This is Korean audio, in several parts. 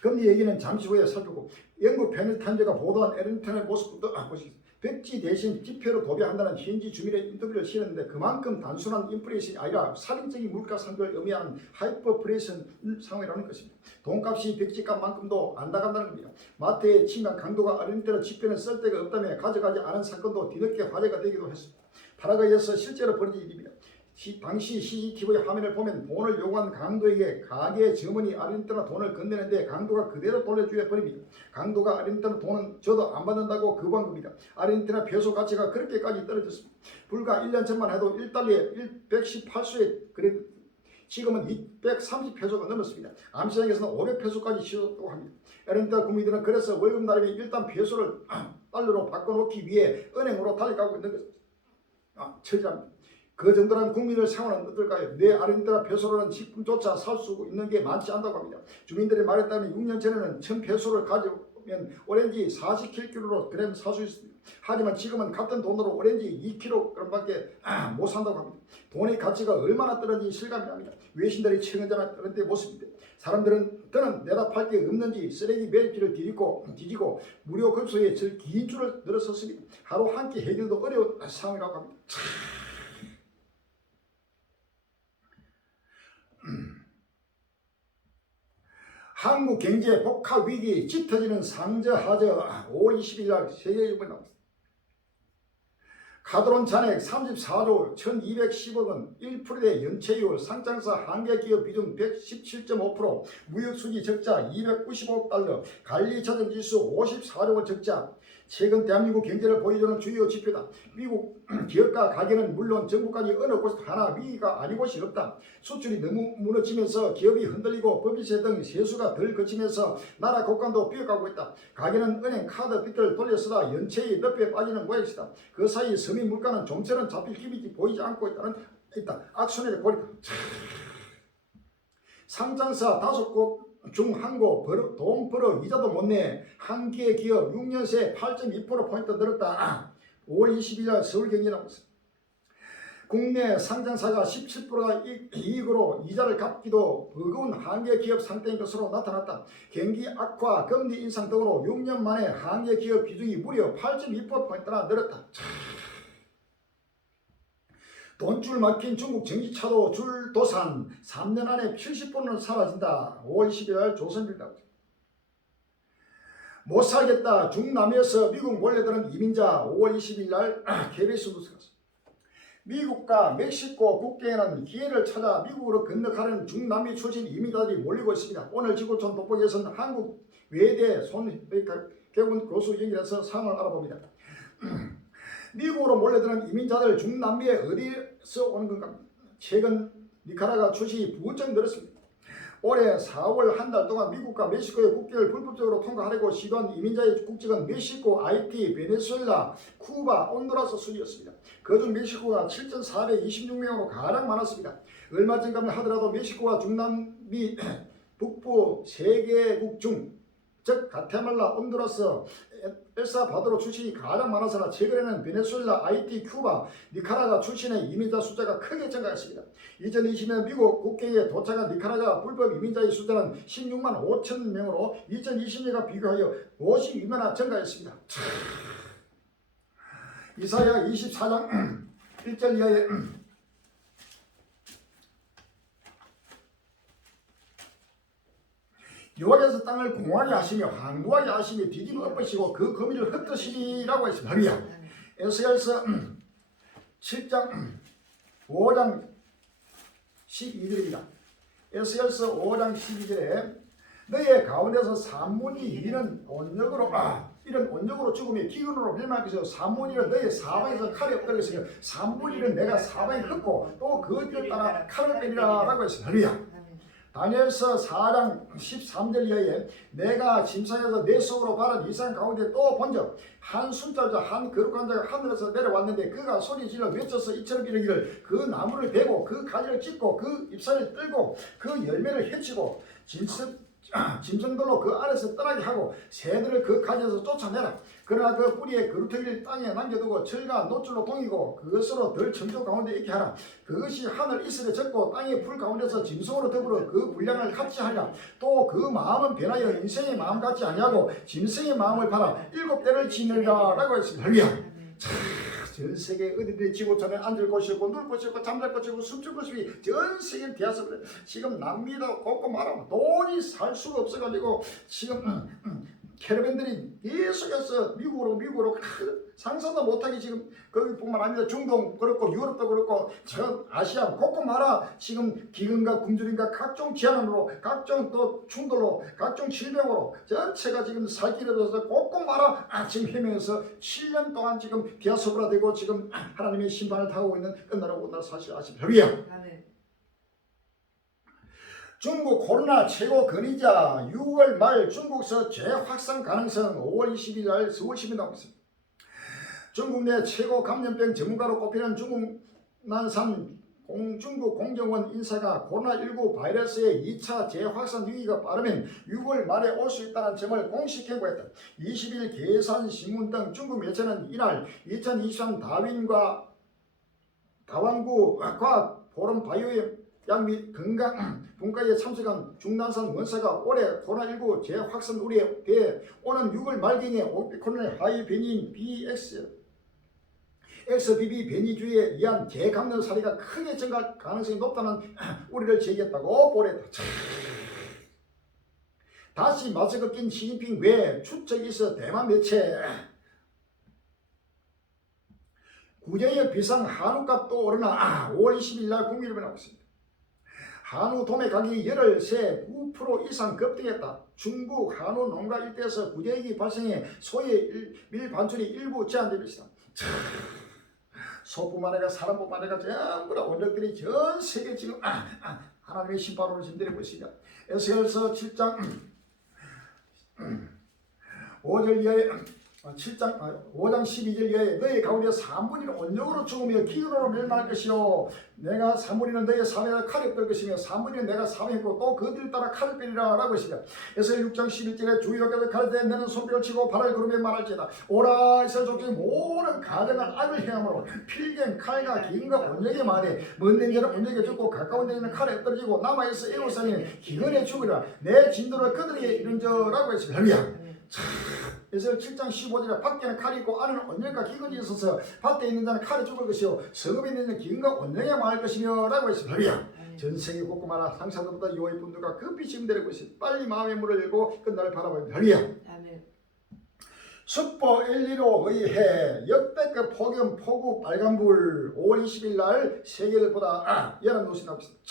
금리 얘기는 잠시 후에 살펴보고 영국 페니탄즈가 보도한 에른턴의 모습부터 보시겠습니다. 백지 대신 지폐로 도배한다는 현지 주민의 인터뷰를 실었는데 그만큼 단순한 인플레이션이 아니라 살인적인 물가 상승을 의미하는 하이퍼플레이션 상황이라는 것입니다. 돈값이 백지값만큼도 안 나간다는 겁니다. 마트의 침략 강도가 어린 때로 지폐는 쓸 데가 없다며 가져가지 않은 사건도 뒤늦게 화제가 되기도 했습니다. 파라과이에서 실제로 벌어진 일입니다. 당시 CCTV 화면을 보면 돈을 요구한 강도에게 가게 점원이 아르헨티나 돈을 건네는데 강도가 그대로 돌려주어 버립니다. 강도가 아르헨티나 돈은 저도 안 받는다고 거부한 겁니다. 아르헨티나 페소 가치가 그렇게까지 떨어졌습니다. 불과 1년 전만 해도 1달러에 118수에 그래 지금은 230페소가 넘었습니다. 암시장에서는 500페소까지 치렀다고 합니다. 아르헨티나 국민들은 그래서 월급 나름에 일단 페소를 달러로 바꿔놓기 위해 은행으로 달려가고 있는 것입니다. 처지합니다. 그 정도란 국민의 생활은 어떨까요? 내 아르헨티나 페소로는 식품조차 살 수 있는 게 많지 않다고 합니다. 주민들이 말했다면 6년 전에는 1000페소를 가져오면 오렌지 40kg로 살 수 있습니다. 하지만 지금은 같은 돈으로 오렌지 2kg밖에 못 산다고 합니다. 돈의 가치가 얼마나 떨어진지 실감이 납니다. 외신들이 최근 전한 때 모습인데 사람들은 더는 내다팔 게 없는지 쓰레기 매립지를 뒤지고 무료 급소에 긴 줄을 늘어섰습니다. 하루 한 끼 해결도 어려운 상황이라고 합니다. 한국 경제 복합 위기 짙어지는 상저하저 5월 20일 날 세계일보에 나왔습니다. 카드론 잔액 34조 1210억 원, 1%의 연체율, 상장사 한계기업 비중 117.5%, 무역수지 적자 295억 달러, 관리자정지수 54조 원 적자. 최근 대한민국 경제를 보여주는 주요 지표다. 미국 기업가 가게는 물론 정부까지 어느 곳 하나 위기가 아닌 곳이 없다. 수출이 너무 무너지면서 기업이 흔들리고 법인세 등 세수가 덜 거치면서 나라 국간도 비어가고 있다. 가게는 은행 카드 빚을 돌려쓰다 연체의 늪에 빠지는 모양이다. 그 사이 서민 물가는 좀처럼 잡힐 기미가 보이지 않고 있다. 악순환의 고리다. 상장사 5곳 중 한 곳 돈 벌어 이자도 못 내. 한 개의 기업 6년 새 8.2%포인트 늘었다. 5월 20일 서울경제라고 있습니다. 국내 상장사가 17%가 이익으로 이자를 갚기도 버거운 한계 기업 상태인 것으로 나타났다. 경기 악화, 금리 인상 등으로 6년 만에 한계 기업 비중이 무려 8.2%포인트나 늘었다. 돈줄 막힌 중국 전기차도 줄도산 3년 안에 70%는 사라진다. 5월 20일 조선일보다. 못 살겠다. 중남미에서 미국 몰려드는 이민자. 5월 20일 날 KBS 뉴스가 미국과 멕시코 국경에는 기회를 찾아 미국으로 건너가는 중남미 출신 이민자들이 몰리고 있습니다. 오늘 지구촌 돋보기에서는 한국 외대 손경훈 교수 연결해서 상황을 알아봅니다. 미국으로 몰려드는 이민자들 중남미에 어디서 오는 건가? 최근 니카라과 출신이 부쩍 늘었습니다. 올해 4월 한 달 동안 미국과 멕시코의 국경을 불법적으로 통과하려고 시도한 이민자의 국적은 멕시코, 하이티, 베네수엘라, 쿠바, 온두라스 순이었습니다. 그중 멕시코가 7,426명으로 가장 많았습니다. 얼마 전까지 하더라도 멕시코와 중남미 북부 3개국 중 즉 가테말라, 온두라스, 엘사바도르 출신이 가장 많아서나 최근에는 베네수엘라, 하이티, 쿠바, 니카라과 출신의 이민자 숫자가 크게 증가했습니다. 2020년 미국 국경에 도착한 니카라과 불법 이민자의 숫자는 16만 5천 명으로 2020년과 비교하여 52만나 증가했습니다. 이사야 24장 1절 이하에 여호와께서 땅을 공하게 하시며 황무하게 하시며 뒤집어 엎으시고 그 거미를 흩으시라고 했습니다. 할렐루야. 에스겔서 7장 5장 12절입니다. 에스겔서 5장 12절에 너의 가운데서 산문이 이런 온역으로 죽으며 기근으로 멸망하겠어요. 산문이는 너의 사방에서 칼이 없다고 했으며 산문이는 내가 사방에 흩고 또 그 뒤를 따라 칼을 빼리라 라고 했습니다. 할렐루야. 다니엘서 4장 13절 이하에 내가 침상에서 내 속으로 바른 이상 가운데 또 본적 한 순찰자 한 거룩한 자가 하늘에서 내려왔는데 그가 소리 질러 외쳐서 이처럼 이르기를 그 나무를 베고 그 가지를 찢고 그 잎사를 뜰고 그 열매를 해치고 짐승들로 그 안에서 떠나게 하고 새들을 그 가지에서 쫓아내라. 그러나 그 뿌리에 그루터기를 땅에 남겨두고 철과 노줄로 동이고 그것으로 덜 천조 가운데 있게 하라. 그것이 하늘 이슬에 젖고 땅의 풀 가운데서 짐승으로 더불어 그 분량을 같이 하리라. 또 그 마음은 변하여 인생의 마음 같지 아니하고 짐승의 마음을 팔아 7대를 지느니라 라고 했습니다. 할렐루야. 전 세계 어디든지 지구촌에 앉을 곳이 없고 누울 곳이 없고 잠잘 곳이 없고 숨쉴 곳이 없고 전 세계를 뒤에서 그래. 지금 남미도 걷고 말하면 돈이 살 수가 없어가지고 지금 캐러밴들이 계속해서 미국으로 상상도 못하게 지금 거기뿐만 아니라 중동 그렇고 유럽도 그렇고 전 아시아 곳곳 말아 지금 기근과 굶주림과 각종 재난으로 각종 또 충돌로 각종 질병으로 전체가 지금 살 길에 들어서 곳곳 말아 지금 헤매면서 7년 동안 지금 디아스포라되고 지금 하나님의 심판을 타고 있는 끝나라고 오늘 사실 아십니까? 중국 코로나 최고 근위자 6월 말 중국서 재확산 가능성 5월 20일 날 서울 시민 나오고 있습니다. 중국 내 최고 감염병 전문가로 꼽히는 중국 난산 중국 공정원 인사가 코로나19 바이러스의 2차 재확산 위기가 빠르면 6월 말에 올 수 있다는 점을 공식 경고했다. 20일 계산신문 등 중국 매체는 이날 2023 다왕구 과학 포럼 바이오의 약 건강 분과에 참석한 중난산 원사가 올해 코로나19 재확산 우려에 대해 오는 6월 말경에 오미크론의 하위 변이인 XBB 변이주에 의한 재감염 사례가 크게 증가할 가능성이 높다는 우려를 제기했다고 보냈다. 다시 마스크 낀 시진핑 외에 추측이 있어 대만 매체 구제의 비상 한우값도 오르나 5월 20일 날 국민일보에 나오고 있습니다. 한우 도매 가격이 열흘새 9% 이상 급등했다. 중국 한우 농가 일대에서 구제액이 발생해 소의 밀 반출이 일부 제한될 것이다. 소뿐만 아니라 사람뿐만 아니라 전부 다 원력들이 전 세계 지금 하나님의 심판으로 진들이고 있습니다. 에스겔서 7장 5절 이하에 5장 12절 이하에 너희 가운데 3분의 1은 온역으로 죽으며 기근으로 멸망할 것이요 내가 3분의 1은 너희 사내를 칼에 뺄 것이며 3분의 1은 내가 사명했고 또 그들을 따라 칼을 빼리라 라고 했습니다. 에스겔 6장 11절에 주의롭게도 가르되 너는 손뼉을 치고 발을 구르며 말할지어다 오라 이스라엘 족속의 모든 가정한 악을 행함으로 필경 칼과 기근과 온역의 말에 먼 데는 온역에 죽고 가까운 데는 칼에 떨어지고 남아있어 애국 사람이 기근에 죽으리라 내 진도를 그들에게 이른저라고 했습니다. 할렐루야. 에스겔 7장 15절에 밖에는 칼이 있고 안에는 온역과 기근이 있어서 밭에 있는 자는 칼에 죽을 것이요 성읍에 있는 자는 기근과 온역에 망할 것이며 라고 했습니다. 할렐루야. 전 세계 곳곳마다 상사들보다 요의 분들과 급히 지금 내리고 있습니다. 빨리 마음의 문을 열고 끝날을 바라봅니다. 할렐루야. 숙보 엘니노 의해 역대급 폭염 폭우 빨간불 5월 20일 날 세계를 보다 열한 노시 나오고 있습니다.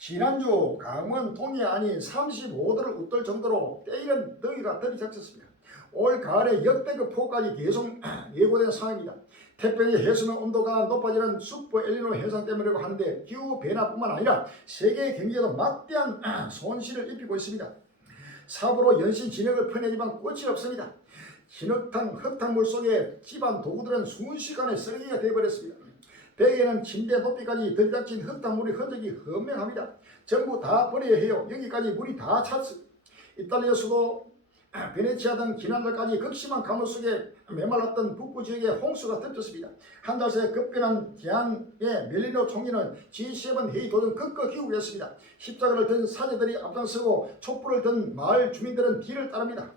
지난주 강원 동해 아닌 35도를 웃돌 정도로 때이른 더위가 들이닥쳤습니다. 올 가을에 역대급 폭우까지 계속 예고된 상황입니다. 태평양 해수면 온도가 높아지는 숙보 엘니노 현상 때문이라고 하는데 기후 변화뿐만 아니라 세계 경제에도 막대한 손실을 입히고 있습니다. 삽으로 연신 진흙을 퍼내지만 끝이 없습니다. 흙탕물 속에 집안 도구들은 순식간에 쓰레기가 되어버렸습니다. 벽에는 침대 높이까지 들이닥친 흙탕물의 흔적이 선명합니다. 전부 다 버려야 해요. 여기까지 물이 다 찼습니다. 이탈리아 수도 베네치아 등 지난달까지 극심한 가뭄 속에 메말랐던 북부 지역에 홍수가 덮쳤습니다. 한 달 새 급변한 재앙에 멜리노 총리는 G7 회의 도중 극거 기우했습니다. 십자가를 든 사제들이 앞장서고 촛불을 든 마을 주민들은 뒤를 따릅니다.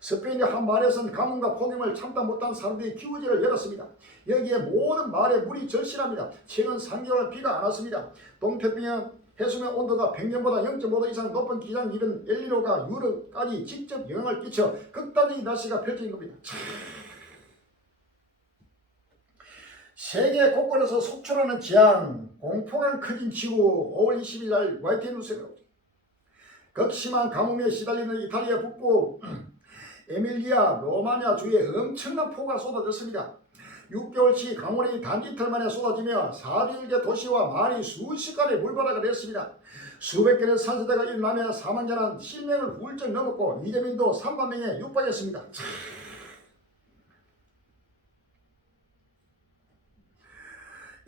스페인의 한 마을에서는 가뭄과 폭염을 참다 못한 사람들이 기우제를 열었습니다. 여기에 모든 마을에 물이 절실합니다. 최근 3개월 비가 안 왔습니다. 동태평양 해수면 온도가 100년보다 0.5도 이상 높은 기상기는 엘니노가 유럽까지 직접 영향을 끼쳐 극단적인 날씨가 펼쳐진 겁니다. 세계 곳곳에서 속출하는 재앙, 공포감 커진 지구 5월 20일 날 YTN 뉴스에 나오죠. 극심한 가뭄에 시달리는 이탈리아 북부 에밀리아 로마냐 주에 엄청난 폭우가 쏟아졌습니다. 6개월치 강원이 단지 이틀 만에 쏟아지며 4일째 도시와 마을이 순식간에 물바다가 됐습니다. 수백 개의 산세대가 일어나며 사망자는 10명을 훌쩍 넘었고 이재민도 3만 명에 육박했습니다.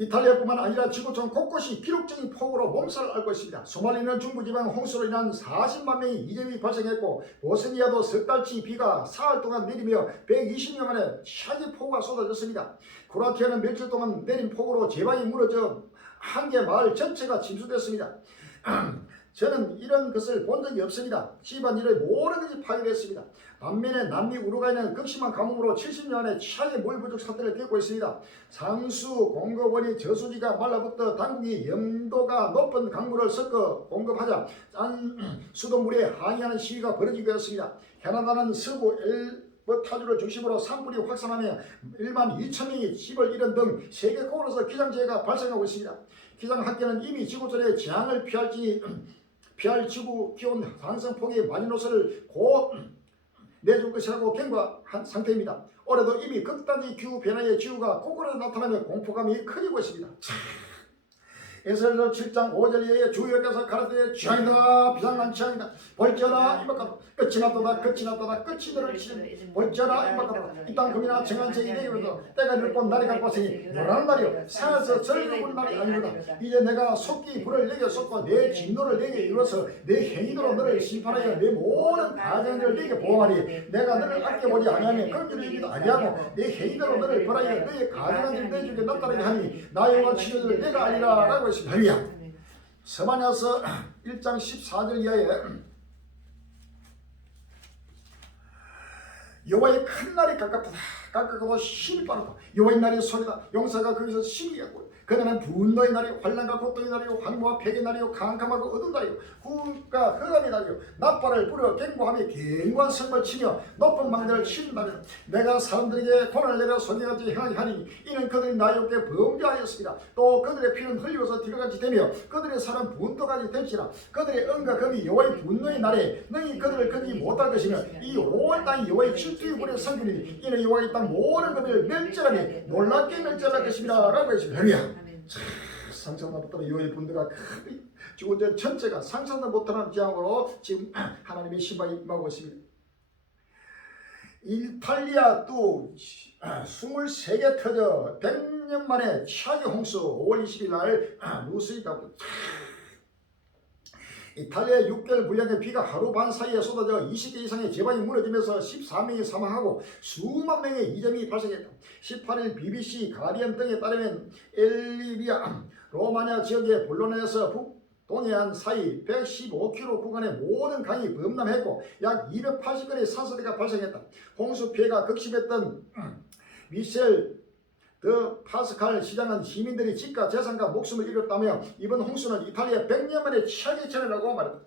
이탈리아뿐만 아니라 지구촌 곳곳이 기록적인 폭우로 몸살을 앓고 있습니다. 소말리는 중부지방 홍수로 인한 40만 명의 이재민이 발생했고 보스니아도 석 달치 비가 사흘 동안 내리며 120년 만에 최악의 폭우가 쏟아졌습니다. 크로아티아는 며칠 동안 내린 폭우로 제방이 무너져 한 개 마을 전체가 침수됐습니다. 저는 이런 것을 본 적이 없습니다. 집안일의 모든 것이 파괴됐습니다. 반면에 남미 우루과이는 극심한 가뭄으로 70년 안에 최악의 물 부족 사태를 겪고 있습니다. 상수 공급원이 저수지가 말라붙어 당국이 염도가 높은 강물을 섞어 공급하자 수돗물에 항의하는 시위가 벌어지게 되었습니다. 캐나다는 서부 타주를 중심으로 산불이 확산하며 1만 2천 명이 집을 잃은 등 세계 곳곳에서 기상재해가 발생하고 있습니다. 기상학계는 이미 지구촌의 재앙을 피할 지구 기온 상승폭의 마지노선을 곧 내줄 것이라고 경고한 상태입니다. 올해도 이미 극단의 기후변화의 기후가 곳곳에 나타나며 공포감이 커지고 있습니다. 에스겔서 7장 5절 이하에 주 여호와께서 가라사대 취향이다 비상난 취향이다 볼지어다 임박하다 끝이 났도다 끝이 났도다 끝이 너를 치는 볼지어다 임박하다 이 땅 금이나 정한세이 내게로도 때가 이르고 날이 갈 것이니 요란한 날이요 산에서 절기를 부는 날이 아니로다. 이제 내가 속기 불을 내게 쏟고 내 진노를 내게 이루어서 내 행위대로 너를 심판하여 내 모든 가정들을 내게 보호하리. 내가 너를 아껴보지 아니하며 긍휼을 여기도 아니하고 내 행위대로 너를 벌하여 너의 가정들을 내주게 나타나게 하니 나 여호와 치료를 내가 아니라 라고 했습니다. 할렐루야. 스바냐서 1장 14절 이하에 여호와의 큰 날이 가깝다. 가깝고 힘이 빠르다. 여호와의 날이 소리다. 용사가 거기서 시기하고 그날은 분노의 날이요 환난과 고통의 날이요 황무와 폐의 날이요 캄캄하고 어두운 날이요 구가 흑암의 날이요 나팔을 불어 갱고하며 견고한 성을 치며 높은 망대를 치는 날이다. 내가 사람들에게 고난을 내려 소경같이 행하니 이는 그들이 나의 옆에 범죄하였습니다. 또 그들의 피는 흘리어서 뒤같이 되며 그들의 살은 분도같이 될지라. 그들의 은과 금이 여호와의 분노의 날에 너희 그들을 거기 못할 것이며 이 온 땅이 여호와의 질투의 불에 상주니 이는 여호와의 땅 모든 금을 멸절하니 놀랍게 멸절할 것입니다 라고 했습니다. 상상도 못하는 여호와의 분노가 지구촌 전체가 상상도 못하는 재앙으로 지금 하나님의 심판이 임하고 있습니다. 이탈리아 또 23개 터져 100년 만에 최악의 홍수 5월 20일 날 루스이다고 이탈리아 6개월 분량의 비가 하루 반 사이에 쏟아져 20개 이상의 제방이 무너지면서 14명이 사망하고 수만 명의 이점이 발생했다. 18일 BBC 가디언 등에 따르면 엘리비아 로마냐 지역의 볼로냐에서 북동해안 사이 115km 구간의 모든 강이 범람했고 약 280건의 산사대가 발생했다. 홍수 피해가 극심했던 미셸 더 파스칼 시장은 시민들이 집과 재산과 목숨을 잃었다며 이번 홍수는 이탈리아 100년 만에 최악의 재난이라고 말했다.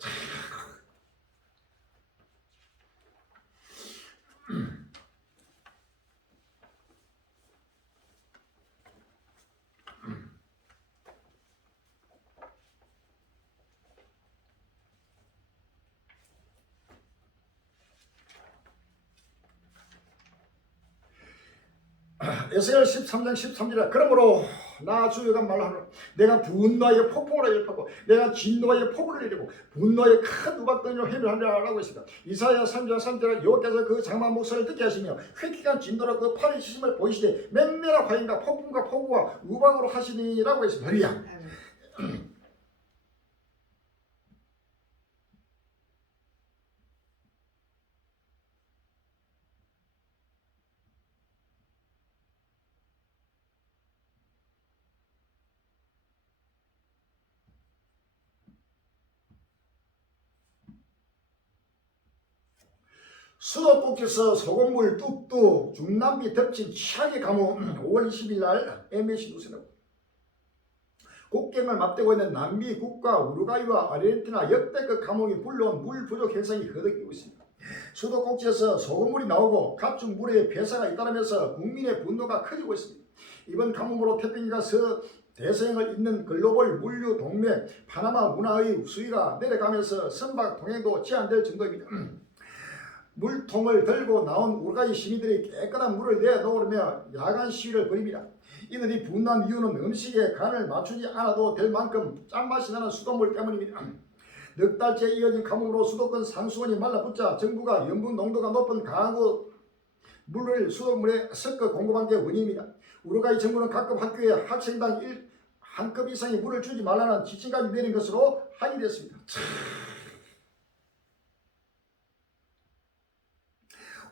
에스겔 13장 13절에 그러므로 나 주여가 말하노라 내가 분노하여 폭풍을 일으키고 내가 진노하여 폭우를 내리고 분노하여 큰 우박덩이로 해밀하리라 라고 했습니다. 이사야 3장 3절에 여호와께서 그 장막 목소리를 듣게 하시며 획기간 진노로 그 팔의 시심을 보이시되 맹렬한 화인과 폭풍과 폭우와 우박으로 하시니 라고 했습니다. 수도꼭지에서 소금물 뚝뚝 중남미 덮친 최악의 가뭄 5월 20일 날 MBC 뉴스는 국경을 맞대고 있는 남미 국가 우루과이와 아르헨티나 역대급 가뭄이 불러온 물 부족 현상이 거듭되고 있습니다. 수도꼭지에서 소금물이 나오고 각종 물의 폐사가 잇따르면서 국민의 분노가 커지고 있습니다. 이번 가뭄으로 태평양과 대서양을 잇는 글로벌 물류 동맹 파나마 운하의 수위가 내려가면서 선박 통행도 제한될 정도입니다. 물통을 들고 나온 우루과이 시민들이 깨끗한 물을 내놓으며 야간 시위를 벌입니다. 이들이 분노한 이유는 음식에 간을 맞추지 않아도 될 만큼 짠맛이 나는 수돗물 때문입니다. 넉 달째 이어진 가뭄으로 수도권 상수원이 말라붙자 정부가 염분 농도가 높은 강하고 물을 수돗물에 섞어 공급한 게 원인입니다. 우루과이 정부는 각급 학교에 학생당 한 컵 이상의 물을 주지 말라는 지침까지 내린 것으로 확인됐습니다.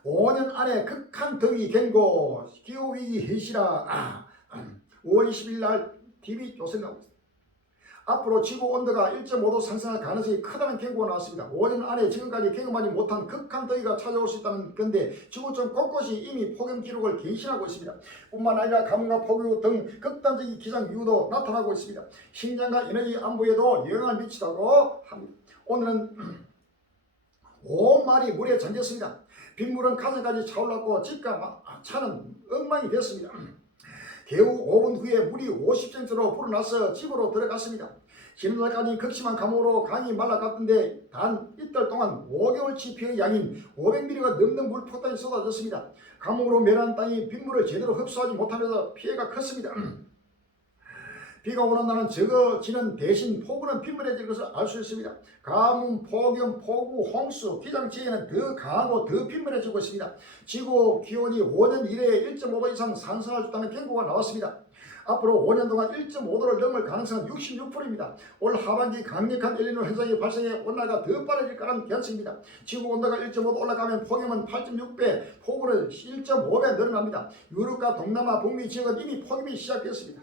5년 안에 극한 더위 경고, 기후위기 현실화. 5월 20일 날 TV 조선에 나오고 있습니다. 앞으로 지구 온도가 1.5도 상승할 가능성이 크다는 경고가 나왔습니다. 5년 안에 지금까지 경험하지 못한 극한 더위가 찾아올 수 있다는 건데 지구촌 곳곳이 이미 폭염 기록을 갱신하고 있습니다. 뿐만 아니라 가뭄과 폭우 등 극단적인 기상 이유도 나타나고 있습니다. 식량과 에너지 안보에도 영향을 미치다고 합니다. 오늘은 온 말이 물에 잠겼습니다. 빗물은 가슴까지 차올랐고 집과 차는 엉망이 됐습니다. 개후 5분 후에 물이 50cm로 불어나서 집으로 들어갔습니다. 지난달까지 극심한 가뭄으로 강이 말라갔던데 단 이틀 동안 5개월치 비의 양인 500mm가 넘는 물폭탄이 쏟아졌습니다. 가뭄으로 멸한 땅이 빗물을 제대로 흡수하지 못하면서 피해가 컸습니다. 비가 오는 날은 적어지는 대신 폭우는 빗물해질 것을 알 수 있습니다. 가뭄, 폭염, 폭우, 홍수, 기상지혜는 더 강하고 더 빗물해지고 있습니다. 지구 기온이 5년 이내에 1.5도 이상 상승할 수 있다는 경고가 나왔습니다. 앞으로 5년 동안 1.5도를 넘을 가능성은 66%입니다. 올 하반기 강력한 엘니뇨 현상이 발생해 온난화가 더 빠르질 거라는 예측입니다. 지구 온도가 1.5도 올라가면 폭염은 8.6배, 폭우는 1.5배 늘어납니다. 유럽과 동남아, 북미 지역은 이미 폭염이 시작됐습니다.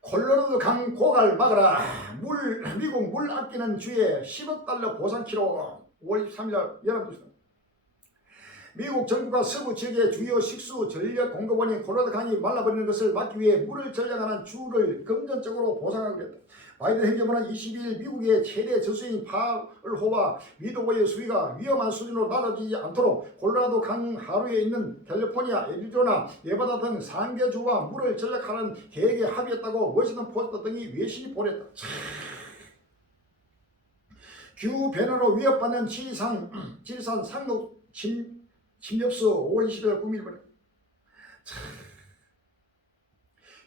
콜로라도 강 고갈 막아라. 미국 물 아끼는 주에 10억 달러 보상 키로. 5월 23일 날 연합뉴스. 미국 정부가 서부 지역의 주요 식수 전력 공급원인 콜로라도 강이 말라버리는 것을 막기 위해 물을 전량하는 주를 금전적으로 보상하기로 했다. 바이든 행정부는 22일 미국의 최대 저수인 파월호와 미도호의 수위가 위험한 수준으로 낮아지지 않도록 콜로라도 강 하류에 있는 캘리포니아, 애리조나, 네바다 등 3개 주와 물을 전락하는 계획에 합의했다고 워싱턴 포스트 등이 외신이 보냈다. 기후변화로 위협받는 지리산 상록 침엽수 5월 20일 국민일보에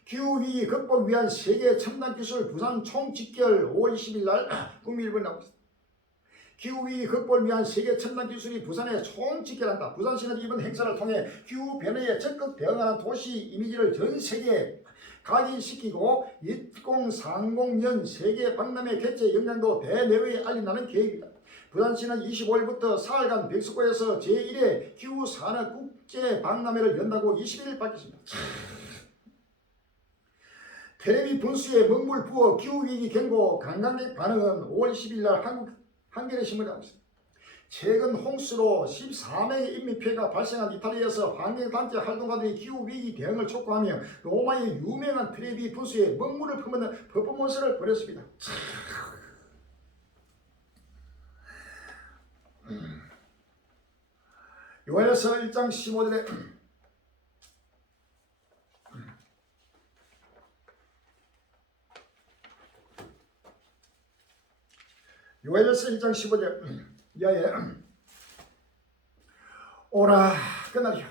기후위기 극복 위한 세계 첨단기술 부산 총집결 5월 20일 날 국민일보에 나오고 있습니다. 기후위기 극복을 위한 세계 첨단기술이 부산에 총집결한다. 부산시는 이번 행사를 통해 기후변화에 적극 대응하는 도시 이미지를 전 세계에 각인시키고 2030년 세계 박람회 개최 영향도 대내외에 알린다는 계획입니다. 부산시는 25일부터 4일간 백석고에서 제1회 기후산업 국제박람회를 연다고 21일 밝혔습니다. 텔레비 분수에 먹물 부어 기후위기 경고 관광객 반응은 5월 20일 날 한겨레 신문에 나오고 있습니다. 최근 홍수로 14명의 인명피해가 발생한 이탈리아에서 환경단체 활동가들이 기후위기 대응을 촉구하며 로마의 유명한 텔레비 분수에 먹물을 품는 퍼포먼스를 벌였습니다. 요한일서 1장 15절에 요한일서 1장 15절 이하에 오라 그날이요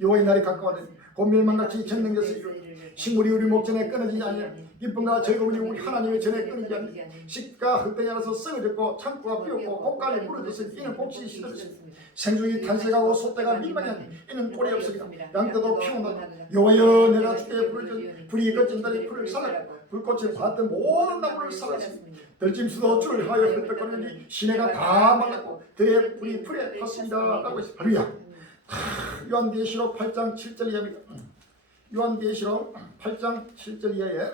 여호와의 날이 가까워졌으니 곧 멸망같이 전능돼서 식물이 우리 목전에 끊어지지 아니하니 기쁨과 즐거움이 우리 하나님의 전에 끊이지 않니 식가 흙등에 알아서 썩어졌고 창고가 비었고 꽃갈이 무너졌으니 이는 곡식이 시들었으니 생중이 탄생하고 소떼가 민망하니 이는 꼴이 없습니다. 양떼도 피운다. 여호와여 내가 주께 부르짖 불이 꺼진다니 불을 살라 불꽃이 봤던 모든 나무를 살랐습니다. 들짐수도 줄을 하여 헐떡거리니 시내가 다 말랐고 들의 불이 풀에 탔습니다. 라고 했습니다. 할렐루야. 요한계시록 8장 7절 이하입니다. 요한계시록 8장 7절 이하에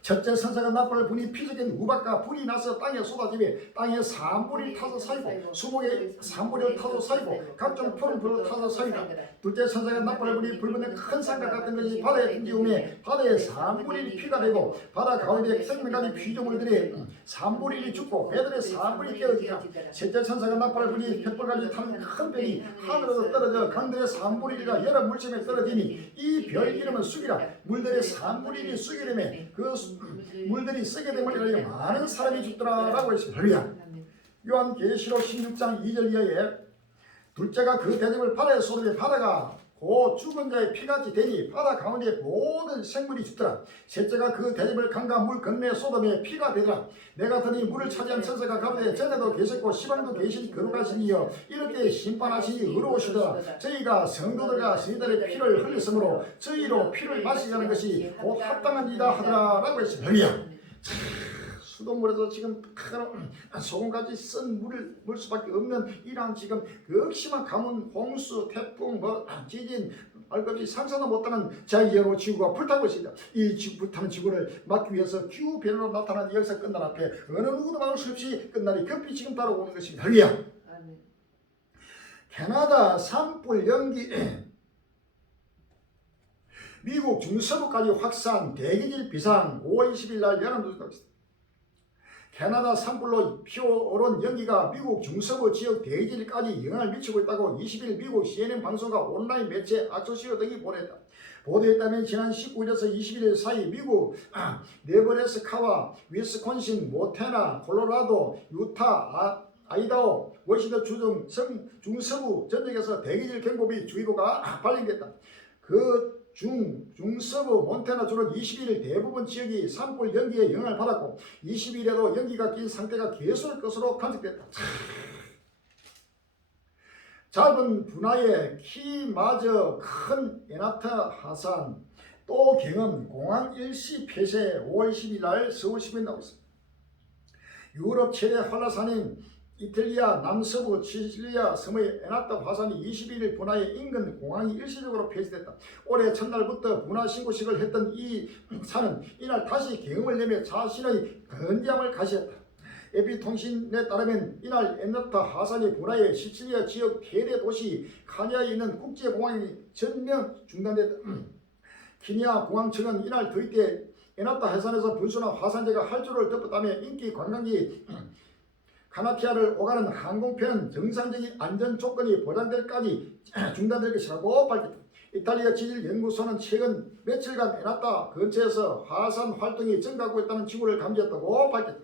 첫째 선사가 나팔을 부니 피적인 우박과 불이 나서 땅에 쏟아지며 땅에 산불이 타서 사이고 수목에 산불이 타서 사이고 각종 푸른 불로 타서 사이다. 둘째 선사가 나팔을 부니 불붙는 큰 산과 같은 것이 바다에 던지우며 바다에 산불이 피가 되고 바다 가운데 생명까지 피조물들이 산불이 죽고 배들의 산불이 깨어지다. 셋째 선사가 나팔을 부니 횃불까지 타는 큰 별이 하늘에서 떨어져 강들의 산불이가 여러 물심에 떨어지니 이 별 이름은 쑥이라. 물들의 산불이 쑥이 되며 그 물들이 쓰게 되면 많은 사람이 죽더라라고 했습니다. 할렐루야. 요한계시록 16장 2절 이하에 둘째가 그 대접을 바다에 쏟으며 바다가 고 죽은 자의 피같이 되니 바다 가운데 모든 생물이 죽더라. 셋째가 그 대접을 강과 물 건너에 쏟음에 피가 되더라. 내가 더니 물을 차지한 천사가 가운데 전에도 계셨고 시방도 계신 거룩하시니여 이렇게 심판하시니 의로우시더라. 저희가 성도들과 저희들의 피를 흘렸으므로 저희로 피를 마시자는 것이 곧 합당한 이다 하더라 라고 했습니다. 할렐루야. 수돗물에서 지금 소금까지 쓴 물 수밖에 없는 이러한 지금 극심한 가뭄, 홍수, 태풍, 지진, 말없이 상상도 못하는 자연재해로 지구가 불타고 있습니다. 이 불타는 지구를 막기 위해서 기후변화로 나타난 역사 끝난 앞에 어느 누구도 막을 수 없이 끝날이 급히 지금 따라오는 것입니다. 할렐루야. 캐나다 산불 연기 미국 중서부까지 확산 대기질 비상 5월 20일 날 연합뉴스가 있습니다. 캐나다 산불로 피어오른 연기가 미국 중서부 지역 대기질까지 영향을 미치고 있다고 20일 미국 CNN 방송과 온라인 매체 아소시오 등이 보도했다. 보도에 따르면 지난 19일에서 21일 사이 미국 네브래스카와 위스콘신, 모태나, 콜로라도, 유타, 아이다호, 워싱턴 주 중서부 전역에서 대기질 경보비 주의보가 발령됐다. 그 중서부 몬태나 주는 21일 대부분 지역이 산불 연기에 영향을 받았고 20일에도 연기가 낀 상태가 계속될 것으로 관측됐다. 짧은 분화에 키마저 큰 에나타 하산 또 경험 공항 일시 폐쇄 5월 10일 날 서울 시민이 나오고 있습니다. 유럽 최대 활화산인 이탈리아 남서부 시칠리아 섬의 에나타 화산이 21일 분화에 인근 공항이 일시적으로 폐쇄됐다. 올해 첫날부터 분화 신고식을 했던 이 산은 이날 다시 경음을 내며 자신의 건재함을 가시했다. 에피통신에 따르면 이날 에나타 화산이 분화해 시칠리아 지역 최대 도시 카니아에 있는 국제공항이 전면 중단됐다. 키니아 공항 측은 이날 더위때 에나타 해산에서 분수나 화산재가 활주로를 덮었다며 인기 관광지 카나키아를 오가는 항공편은 정상적인 안전 조건이 보장될까지 중단될 것이라고 밝혔다. 이탈리아 지질연구소는 최근 며칠간 에나타 근처에서 화산 활동이 증가하고 있다는 징후를 감지했다고 밝혔다.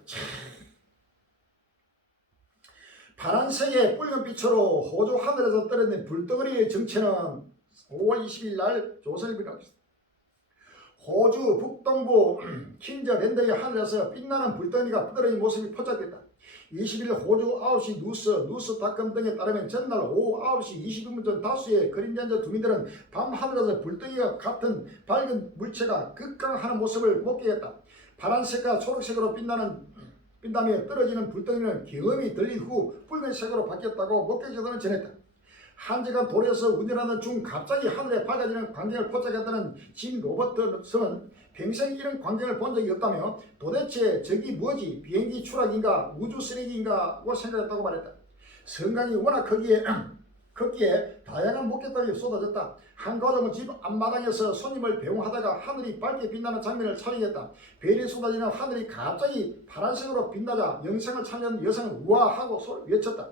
파란색의 붉은빛으로 호주 하늘에서 떨어진 불덩어리의 정체는 5월 20일 날 조선일보가 나왔습니다. 호주 북동부 퀸즈랜드의 하늘에서 빛나는 불덩이가 떨어진 모습이 포착됐다. 20일 호주 9시 뉴스닷컴 등에 따르면 전날 오후 9시 22분 전 다수의 그린란드 주민들은 밤 하늘에서 불덩이와 같은 밝은 물체가 급강하는 모습을 목격했다. 파란색과 초록색으로 빛나며 떨어지는 불덩이는 경음이 들린 후 붉은색으로 바뀌었다고 목격자들은 전했다. 한적한 도로에서 운전하는 중 갑자기 하늘에 밝아지는 광경을 포착했다는 진 로버트슨은 평생 이런 광경을 본 적이 없다며 도대체 저기 뭐지 비행기 추락인가 우주 쓰레기인가 하고 생각했다고 말했다. 성강이 워낙 크기에 다양한 목격담이 쏟아졌다. 한 가족은 집 앞마당에서 손님을 배웅하다가 하늘이 밝게 빛나는 장면을 촬영했다. 별이 쏟아지는 하늘이 갑자기 파란색으로 빛나자 영상을 참여한 여성은 우아하고 외쳤다.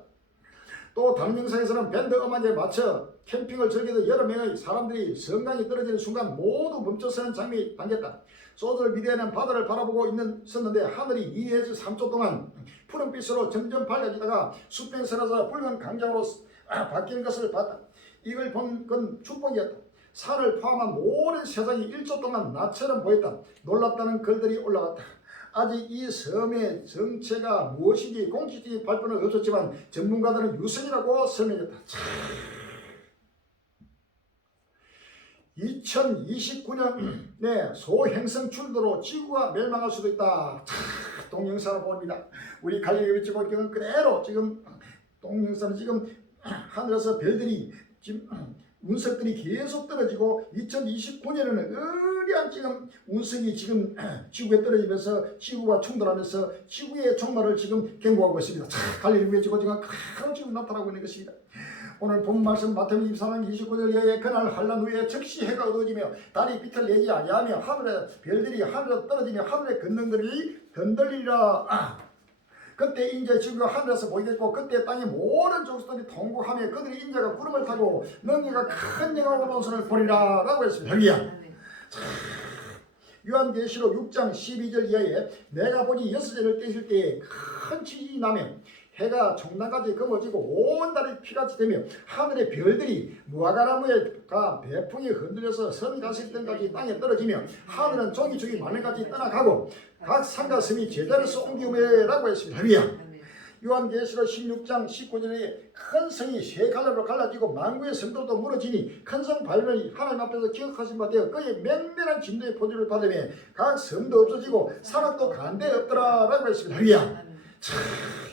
또 다른 영상에서는 밴드 음악에 맞춰 캠핑을 즐기던 여러 명의 사람들이 성강이 떨어지는 순간 모두 멈춰서는 장면이 담겼다. 소설 미디어는 바다를 바라보고 있었는데 하늘이 2에서 3초 동안 푸른빛으로 점점 밝아지다가 수평선에서 붉은 광장으로 바뀌는 것을 봤다. 이걸 본 건 축복이었다. 산을 포함한 모든 세상이 1초 동안 나처럼 보였다. 놀랍다는 글들이 올라갔다. 아직 이 섬의 정체가 무엇인지 공식적인 발표는 없었지만 전문가들은 유성이라고 설명했다. 2029년에 소행성 출도로 지구가 멸망할 수도 있다. 동영상을 봅니다. 우리 갈릴리 위치고 지금 그대로 지금 동영상은 지금 하늘에서 별들이 지금 운석들이 계속 떨어지고 2029년에는 어려운 지금 운석이 지금 지구에 떨어지면서 지구와 충돌하면서 지구의 종말을 지금 경고하고 있습니다. 갈릴리 위치고 지금 나타나고 있는 것입니다. 오늘 본 말씀 마태복음 24장 29절에 그날 한란 후에 즉시 해가 어두워지며 달이 빛을 내지 아니하며 하늘에 별들이 하늘에 떨어지며 하늘의 근능들이 흔들리라. 그때 인제 지구가 하늘에서 보이겠고 그때 땅의 모든 족속들이 통곡하며 그들이 인자가 구름을 타고 능력과 큰 영광으로 온 손을 보리라 라고 했습니다. 할렐루야. 요한계시록 6장 12절 이하에 내가 보니 6제를 떼실 때에 큰 지진이 나며 해가 종단까지 검어지고 온 달이 피같이 되며 하늘의 별들이 무화과나무가 배풍이 흔들려서 선가시 등까지 땅에 떨어지며 하늘은 종이 만원까지 떠나가고 각 산과 섬이 제자리에서 옮기우매라고 했습니다. 할렐루야. 요한계시록 16장 19절에 큰 성이 세 갈래로 갈라지고 만국의 성도도 무너지니 큰 성 바벨론이 하나님 앞에서 기억하신 바 되어 그의 맹렬한 진노의 포주를 받으며 각 성도 없어지고 산악도 간데 없더라라고 했습니다. 할렐루야.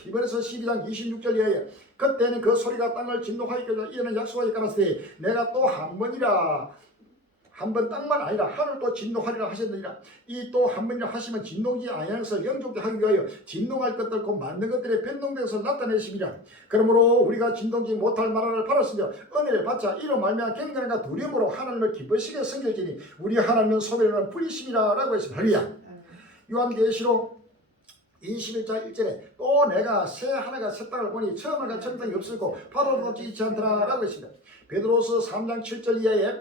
이번에서 12장 26절 이하에 그때는 그 소리가 땅을 진동하였고 이에는 약속하여 가라사대 내가 또 한 번이라 한 번 땅만 아니라 하늘도 진동하리라 하셨느니라. 이 또 한 번이라 하시면 진동지 아니하여서 영접게 하기 위하여 진동할 것들 곧 만든 것들의 변동되어서 나타내십니다. 그러므로 우리가 진동지 못할 만화를 팔았으며 은혜를 받자 이로 말미암아 경건과 두려움으로 하나님을 기쁘시게 섬겨지니 우리 하나님은 소멸하는 불이심이라 라고 했습니다. 할렐루야. 요한계시록 21장 1절에 또 내가 새 하늘과 새 땅을 보니 처음과 천상이 없었고 바로도 지지 않더라 라고 했습니다. 베드로서 3장 7절 이하에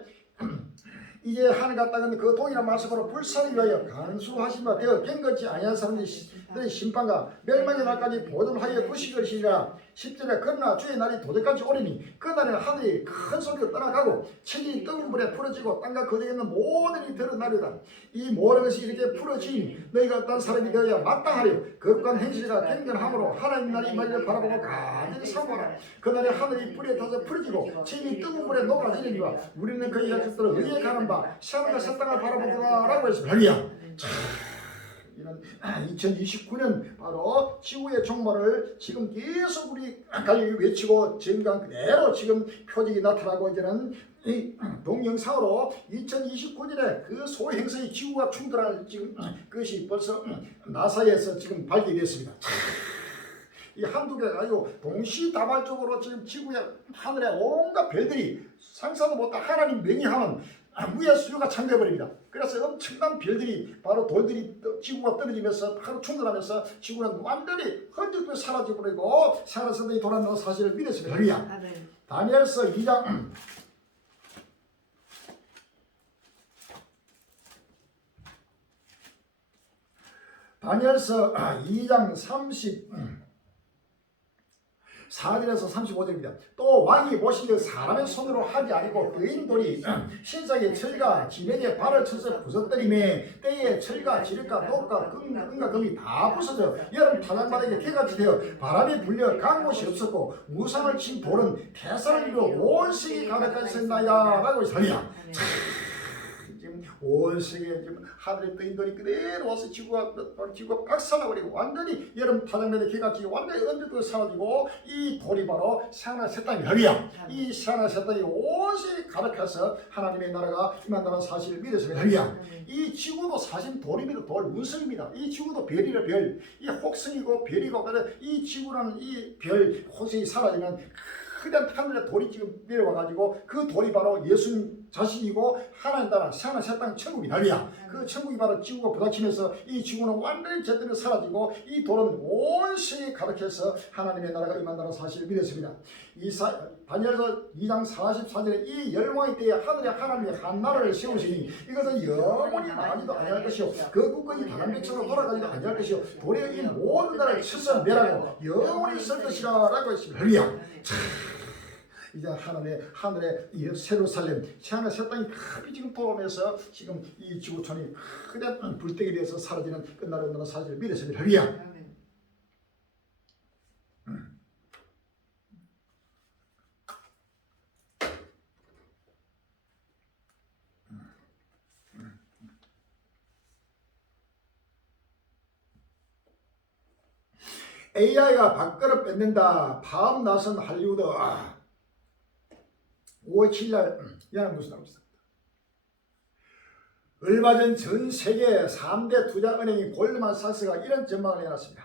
이제 하늘과 땅은 그 동일한 말씀으로 불사르기 위하여 간수하신 바 되어 경건치 아니한 사람들의 심판과 멸망의 날까지 보존하여 두시거리시리라. 10절에 그러나 주의 날이 도대까지 오리니 그날에는 하늘이 큰 소리로 떠나가고 책이 뜨거운 불에 풀어지고 땅과 거기에 있는 모든 일이 드러나리다. 이 모든 것이 이렇게 풀어지니 너희가 어떤 사람이 되어야 마땅하려 거룩한 행실과 경건함으로 하나님 날이 임하기를 바라보고 간절히 사모하라. 그날에 하늘이 불에 타서 풀어지고 책이 뜨거운 불에 녹아지리니와 우리는 그 약속대로 의에 가는 바 하늘과 새 땅을 바라보더라 라고 했습니다. 할렐루야. 이런 2029년 바로 지구의 종말을 지금 계속 우리 갈릴리 외치고 증거한 그대로 지금 표적이 나타나고 이제는 이 동영상으로 2029년에 그 소행성이 지구와 충돌할 지금 그것이 벌써 나사에서 지금 발견됐습니다. 이 한두 개가 아니고 동시다발적으로 지금 지구의 하늘에 온갖 별들이 상상도 못한 하나님 명의하면 무의 수요가 창돼버립니다. 그래서 엄청난 별들이 바로 돌들이 지구가 떨어지면서 바로 충돌하면서 지구는 완전히 흔적도 사라져버리고 사라선들이 돌아오는 사실을 믿었습니다. 할렐루야. 다니엘서 2장 다니엘서 2장 34절에서 35절입니다. 또 왕이 보시기에 사람의 손으로 하지 아니고 뜨인 돌이 신상의 철과 지면에 발을 쳐서 부서뜨리매 때에 철과 지력과 녹과 금과 금이 다 부서져 여름 타작마당에 개같이 되어 바람이 불려 간 곳이 없었고 우상을 친 돌은 태산을 이루어 온 세계 가득하였나이다 라고 했습니다. 온 세계에 지금 하늘에 떠인 돌이 그대로 와서 지구가 박살나버리고 완전히 여름 타작면에 개같이 완전히 언제도 사라지고 이 돌이 바로 새하늘 새 땅이 할렐루야. 이 새하늘 새 땅이 온 세계에 가득해서 하나님의 나라가 임한다는 사실을 믿었습니다. 할렐루야. 이 지구도 사실 돌입니다. 돌 운석입니다. 이 지구도 별이라 별. 이 혹성이고 별이고 이 지구라는 이 별 혹성이 사라지면 크던 하늘에 돌이 지금 내려와가지고 그 돌이 바로 예수님 자신이고 하나님 나라 새하늘 새 땅 천국이 할렐루야. 그 천국이 바로 지구가 부닥치면서 이 지구는 완전히 제대로 사라지고 이 돌은 온 세계에 가득해서 하나님의 나라가 임한다는 사실을 믿었습니다. 다니엘서 2장 44절에 이 열왕의 때에 하늘에 하나님의 한 나라를 세우시니 이것은 영원히 나가지도 아니할 것이요 그 국권이 다른 백성으로 돌아가지도 아니할 것이요 도리어 이 모든 나라를 쳐서 멸하고 영원히 설 것이라 라고 했습니다. 할렐루야. 이제 하늘에 이 예루살렘 새하늘 새 땅이 급히 지금 돌아오면서 지금 이 지구촌이 크게 불때기 되어서 사라지는 끝나는 사실을 믿었습니다. 할렐루야. AI가 밥그릇 뺏는다. 파업 나선 할리우드. 5월 7일 이라는 것이 나오고 있습니다. 얼마 전 전 세계 3대 투자은행인 골드만삭스가 이런 전망을 해놨습니다.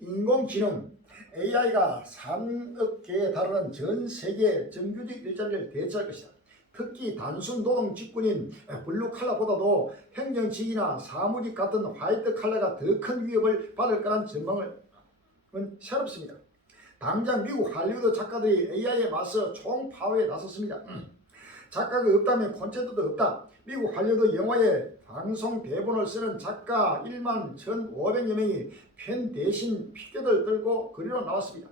인공지능 AI가 3억 개에 달하는 전 세계 정규직 일자리를 대체할 것이다. 특히 단순 노동 직군인 블루 칼라보다도 행정직이나 사무직 같은 화이트 칼라가 더 큰 위협을 받을 거란 전망은 새롭습니다. 당장 미국 할리우드 작가들이 AI에 맞서 총파업에 나섰습니다. 작가가 없다면 콘텐츠도 없다. 미국 할리우드 영화의 방송 대본을 쓰는 작가 1만 1,500여 명이 편 대신 핏겨들 들고 거리로 나왔습니다.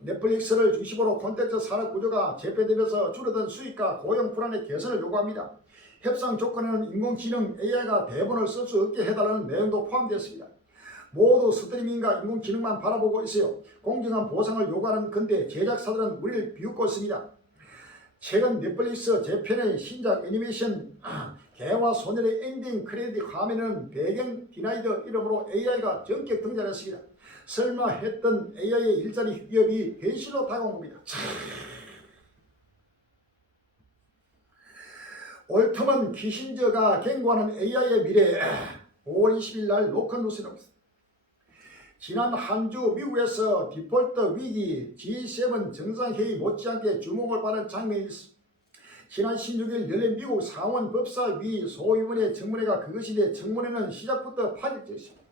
넷플릭스를 중심으로 콘텐츠 산업 구조가 재편되면서 줄어든 수익과 고용 불안의 개선을 요구합니다. 협상 조건에는 인공지능 AI가 대본을 쓸 수 없게 해달라는 내용도 포함되었습니다. 모두 스트리밍과 인공지능만 바라보고 있어요. 공정한 보상을 요구하는 건데 제작사들은 우리를 비웃고 있습니다. 최근 넷플릭스 재편의 신작 애니메이션 개와 소년의 엔딩 크레딧 화면에는 배경 디나이드 이름으로 AI가 전격 등장했습니다. 설마 했던 AI의 일자리 위협이 현실로 다가온 겁니다. 올트먼 키신저가 경고하는 AI의 미래 5월 20일 날 로컬 뉴스라고 있습니다. 지난 한 주 미국에서 디폴트 위기 G7 정상회의 못지않게 주목을 받은 장면이 있습니다. 지난 16일 열린 미국 상원 법사위 소위원회 청문회가 그것인데 청문회는 시작부터 파격적이었습니다.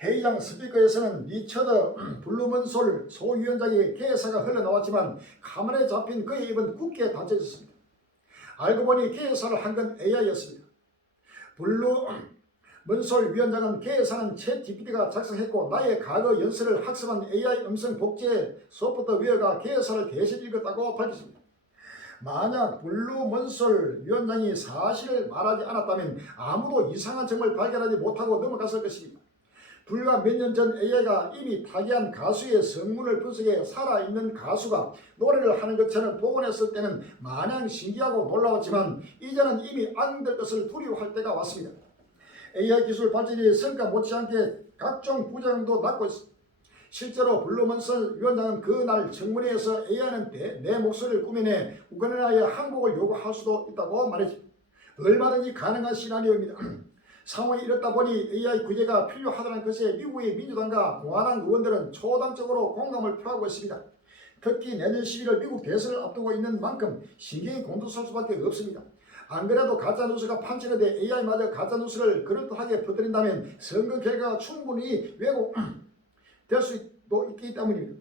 회의장 스피커에서는 리처드 블루먼솔 소위원장의 개사가 흘러나왔지만 카메라에 잡힌 그의 입은 굳게 닫혀졌습니다. 알고 보니 개사를 한 건 AI였습니다. 블루먼솔 위원장은 개사는 챗GPT가 작성했고 나의 과거 연설을 학습한 AI 음성 복제 소프트웨어가 개사를 대신 읽었다고 밝혔습니다. 만약 블루먼솔 위원장이 사실을 말하지 않았다면 아무도 이상한 점을 발견하지 못하고 넘어갔을 것입니다. 불과 몇 년 전 AI가 이미 타계한 가수의 성문을 분석해 살아있는 가수가 노래를 하는 것처럼 복원했을 때는 마냥 신기하고 놀라웠지만 이제는 이미 악용될 것을 두려워할 때가 왔습니다. AI 기술 발전이 성과 못지않게 각종 부작용도 낳고 있습니다. 실제로 블루먼솔 위원장은 그날 청문회에서 AI는 내 목소리를 꾸며내 우크라이나의 항복을 요구할 수도 있다고 말했죠. 얼마든지 가능한 시나리오입니다. 상황이 이렇다 보니 AI 규제가 필요하다는 것에 미국의 민주당과 공화당 의원들은 초당적으로 공감을 표하고 있습니다. 특히 내년 11월 미국 대선을 앞두고 있는 만큼 신경이 곤두설 수밖에 없습니다. 안 그래도 가짜뉴스가 판치는데 AI마저 가짜뉴스를 그럴듯하게 퍼뜨린다면 선거 결과가 충분히 왜곡될 수도 있기 때문입니다.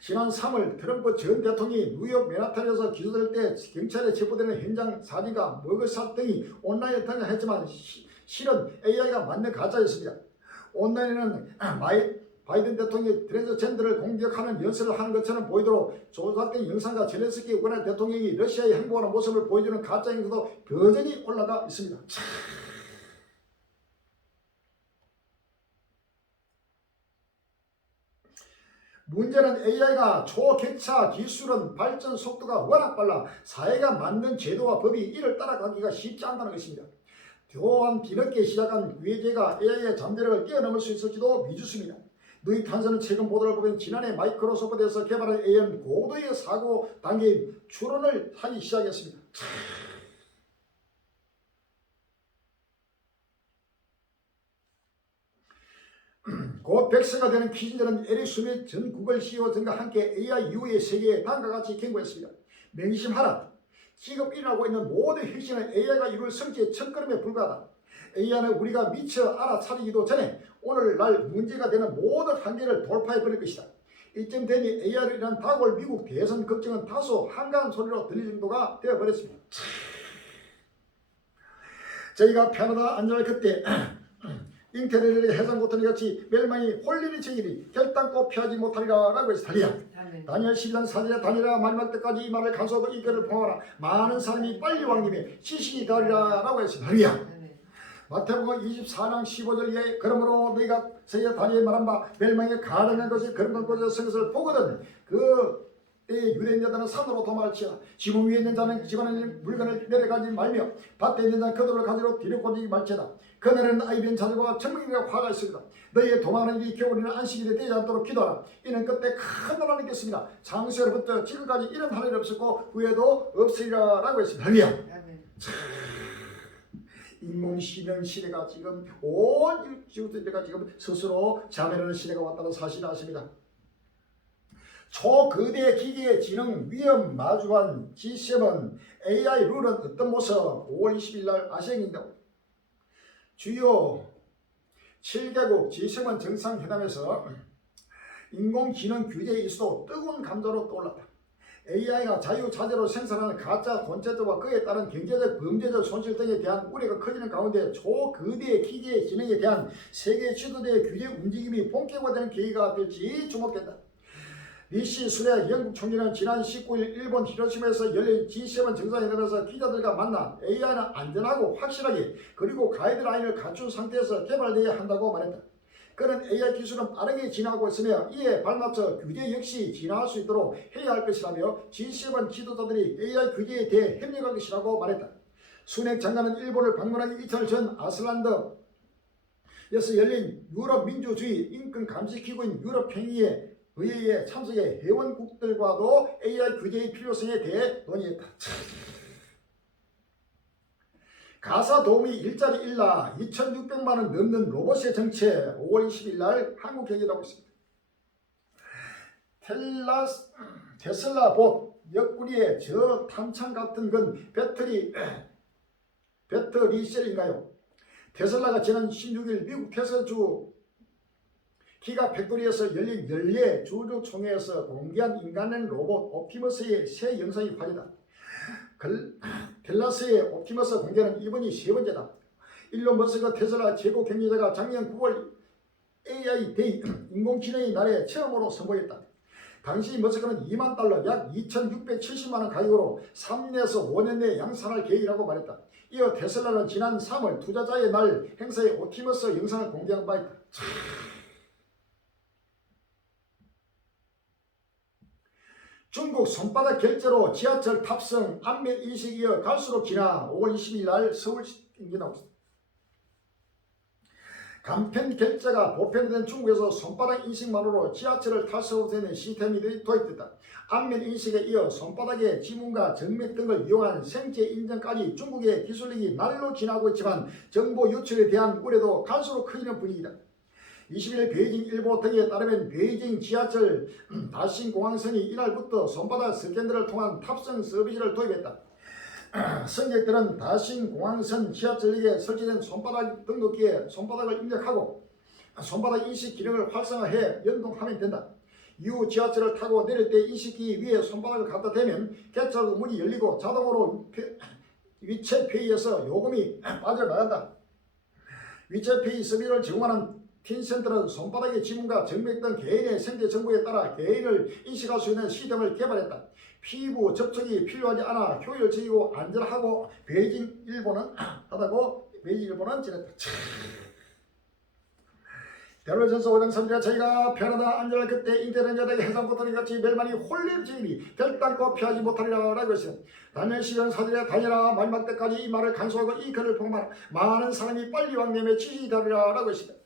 지난 3월 트럼프 전 대통령이 뉴욕 맨하탄에서 기소될 때 경찰에 체포되는 현장 사진과 머그샷 등이 온라인에 등장했지만 실은 AI가 만든 가짜였습니다. 온라인에는 바이든 대통령이 트랜스젠더를 공격하는 연설을 하는 것처럼 보이도록 조작된 영상과 젤렌스키 우크라이나 대통령이 러시아에 행보하는 모습을 보여주는 가짜 영상도 여전히 올라가 있습니다. 문제는 AI가 초격차 기술은 발전 속도가 워낙 빨라 사회가 만든 제도와 법이 이를 따라가기가 쉽지 않다는 것입니다. 또한 뒤늦게 시작한 규제가 AI의 잠재력을 뛰어넘을 수 있을지도 미지수입니다. 누이 탄서는 최근 보도를 보면 지난해 마이크로소프트에서 개발한 AI는 고도의 사고 단계인 추론을 하기 시작했습니다. 곧 100세가 되는 키신저는 에릭 스미스 전 구글 CEO 등과 함께 AI 이후의 세계에 다음과 같이 경고했습니다. 명심하라. 지금 일어나고 있는 모든 혁신은 AI가 이룰 성취의 첫걸음에 불과하다. AI는 우리가 미처 알아차리기도 전에 오늘날 문제가 되는 모든 한계를 돌파해버릴 것이다. 이쯤 되니 AI로 인한 다가올 미국 대선 걱정은 다소 한가한 소리로 들릴 정도가 되어버렸습니다. 저희가 편하다 앉을 그때 잉태리의 해상고통이 같이 멸망이 홀리니 저희리 결단코 피하지 못하리라 라고 해서 다니엘 12장 4절에 다니엘아 마지막 때까지 이 말을 간수하고 이 글을 봉하라 많은 사람이 빨리 왕님의 지식이 다리라 라고 했습니다. 마태복음 24장 15절에 그러므로 너희가 서야 다니엘 말한 바 멸망에 가능한 것이 그런 것을 성것을 보거든 그 때에 유대인들은 산으로 도망할지어다. 지붕 위에 있는 자는 집안에 물건을 내려가지 말며 밭에 있는 자는 그들을 가지러 뒤로 꽂지 말지어다. 그날에는 아이변 자들과 천명이가 화가 있습니다. 너희의 도망하는 일이 겨울에는 안식일에 되지 않도록 기도하라. 이는 그때 큰 나라는 있겠습니다. 장수로부터 지금까지 이런 하늘이 없었고 후에도 없으리라 라고 했습니다. 인공지능 시대가 지금 온 지구대가 지금 스스로 자멸하는 시대가 왔다는 사실을 아십니다. 초거대 기계의 지능 위험 마주한 G7 AI 룰은 어떤 모습? 5월 20일 날 아시아인입니다. 주요 7개국 G7 정상회담에서 인공지능 규제의 이슈도 뜨거운 감자로 떠올랐다. AI가 자유자재로 생산하는 가짜 콘텐츠와 그에 따른 경제적 범죄적 손실 등에 대한 우려가 커지는 가운데 초거대의 기계의 진행에 대한 세계 지도자의 규제 움직임이 본격화되는 계기가 될지 주목된다. 리시 수레 영국 총리는 지난 19일 일본 히로시마에서 열린 G7 정상회담에서 기자들과 만나 AI는 안전하고 확실하게 그리고 가이드라인을 갖춘 상태에서 개발되어야 한다고 말했다. 그는 AI 기술은 빠르게 진화하고 있으며 이에 발맞춰 규제 역시 진화할 수 있도록 해야 할 것이라며 G7 지도자들이 AI 규제에 대해 협력할 것이라고 말했다. 순핵 장관은 일본을 방문하기 이틀 전 아슬란드에서 열린 유럽 민주주의 인권 감시기구인 유럽행위에 의회에 참석해 회원국들과도 AI 규제의 필요성에 대해 논의했다. 가사 도우미 일자리 일라 2,600만원 넘는 로봇의 정체 5월 20일 날 한국 경기라고 있습니다. 테슬라 봇 옆구리에 저 탄창 같은 건 배터리 셀인가요? 테슬라가 지난 16일 미국 텍사스주 기가 팩토리에서 열린 연례 주주총회에서 공개한 인간형 로봇 옵티머스의 새 영상이 화제다. 델라스의 옵티머스 공개는 이번이 세 번째다. 일론 머스크 테슬라 최고 경영자가 작년 9월 AI 데이 인공지능의 날에 처음으로 선보였다. 당시 머스크는 $20,000 약 2,670만원 가격으로 3년에서 5년 내에 양산할 계획이라고 말했다. 이어 테슬라는 지난 3월 투자자의 날 행사에 옵티머스 영상을 공개한 바 있다. 중국 손바닥 결제로 지하철 탑승 안면 인식 이어 갈수록 지나 5월 20일 날 서울 인기 나오고 있습니다. 간편 결제가 보편화된 중국에서 손바닥 인식만으로 지하철을 탈 수 없는 시스템이 도입됐다. 안면 인식에 이어 손바닥의 지문과 정맥 등을 이용한 생체 인증까지 중국의 기술력이 날로 지나고 있지만 정보 유출에 대한 우려도 갈수록 커지는 분위기다. 20일 베이징 일보 등에 따르면 베이징 지하철 다신공항선이 이날부터 손바닥 스캔들을 통한 탑승 서비스를 도입했다. 승객들은 다신공항선 지하철역에 설치된 손바닥 등록기에 손바닥을 입력하고 손바닥 인식 기능을 활성화해 연동하면 된다. 이후 지하철을 타고 내릴 때 인식기 위에 손바닥을 갖다 대면 개찰구 문이 열리고 자동으로 위챗페이에서 요금이 빠져나간다. 위챗페이 서비스를 제공하는 틴센터는 손바닥의 지문과 정맥 등 개인의 생체 정보에 따라 개인을 인식할 수 있는 시스템을 개발했다. 피부 접촉이 필요하지 않아 효율적이고 안전하고 베이징 일본은 지냈다. 대로전서 5장 3절에 저희가 편하다 안전할 그때 인테리어 여대가 해상포탄이 같이 멸망이 홀릴 지임이 결단코 피하지 못하리라 라고 했어요. 다니엘 12장 4절에 다니엘아 마지막 때까지 이 말을 간수하고 이 글을 봉하라. 많은 사람이 빨리 왕님의 지식이 되리라 라고 했습니다.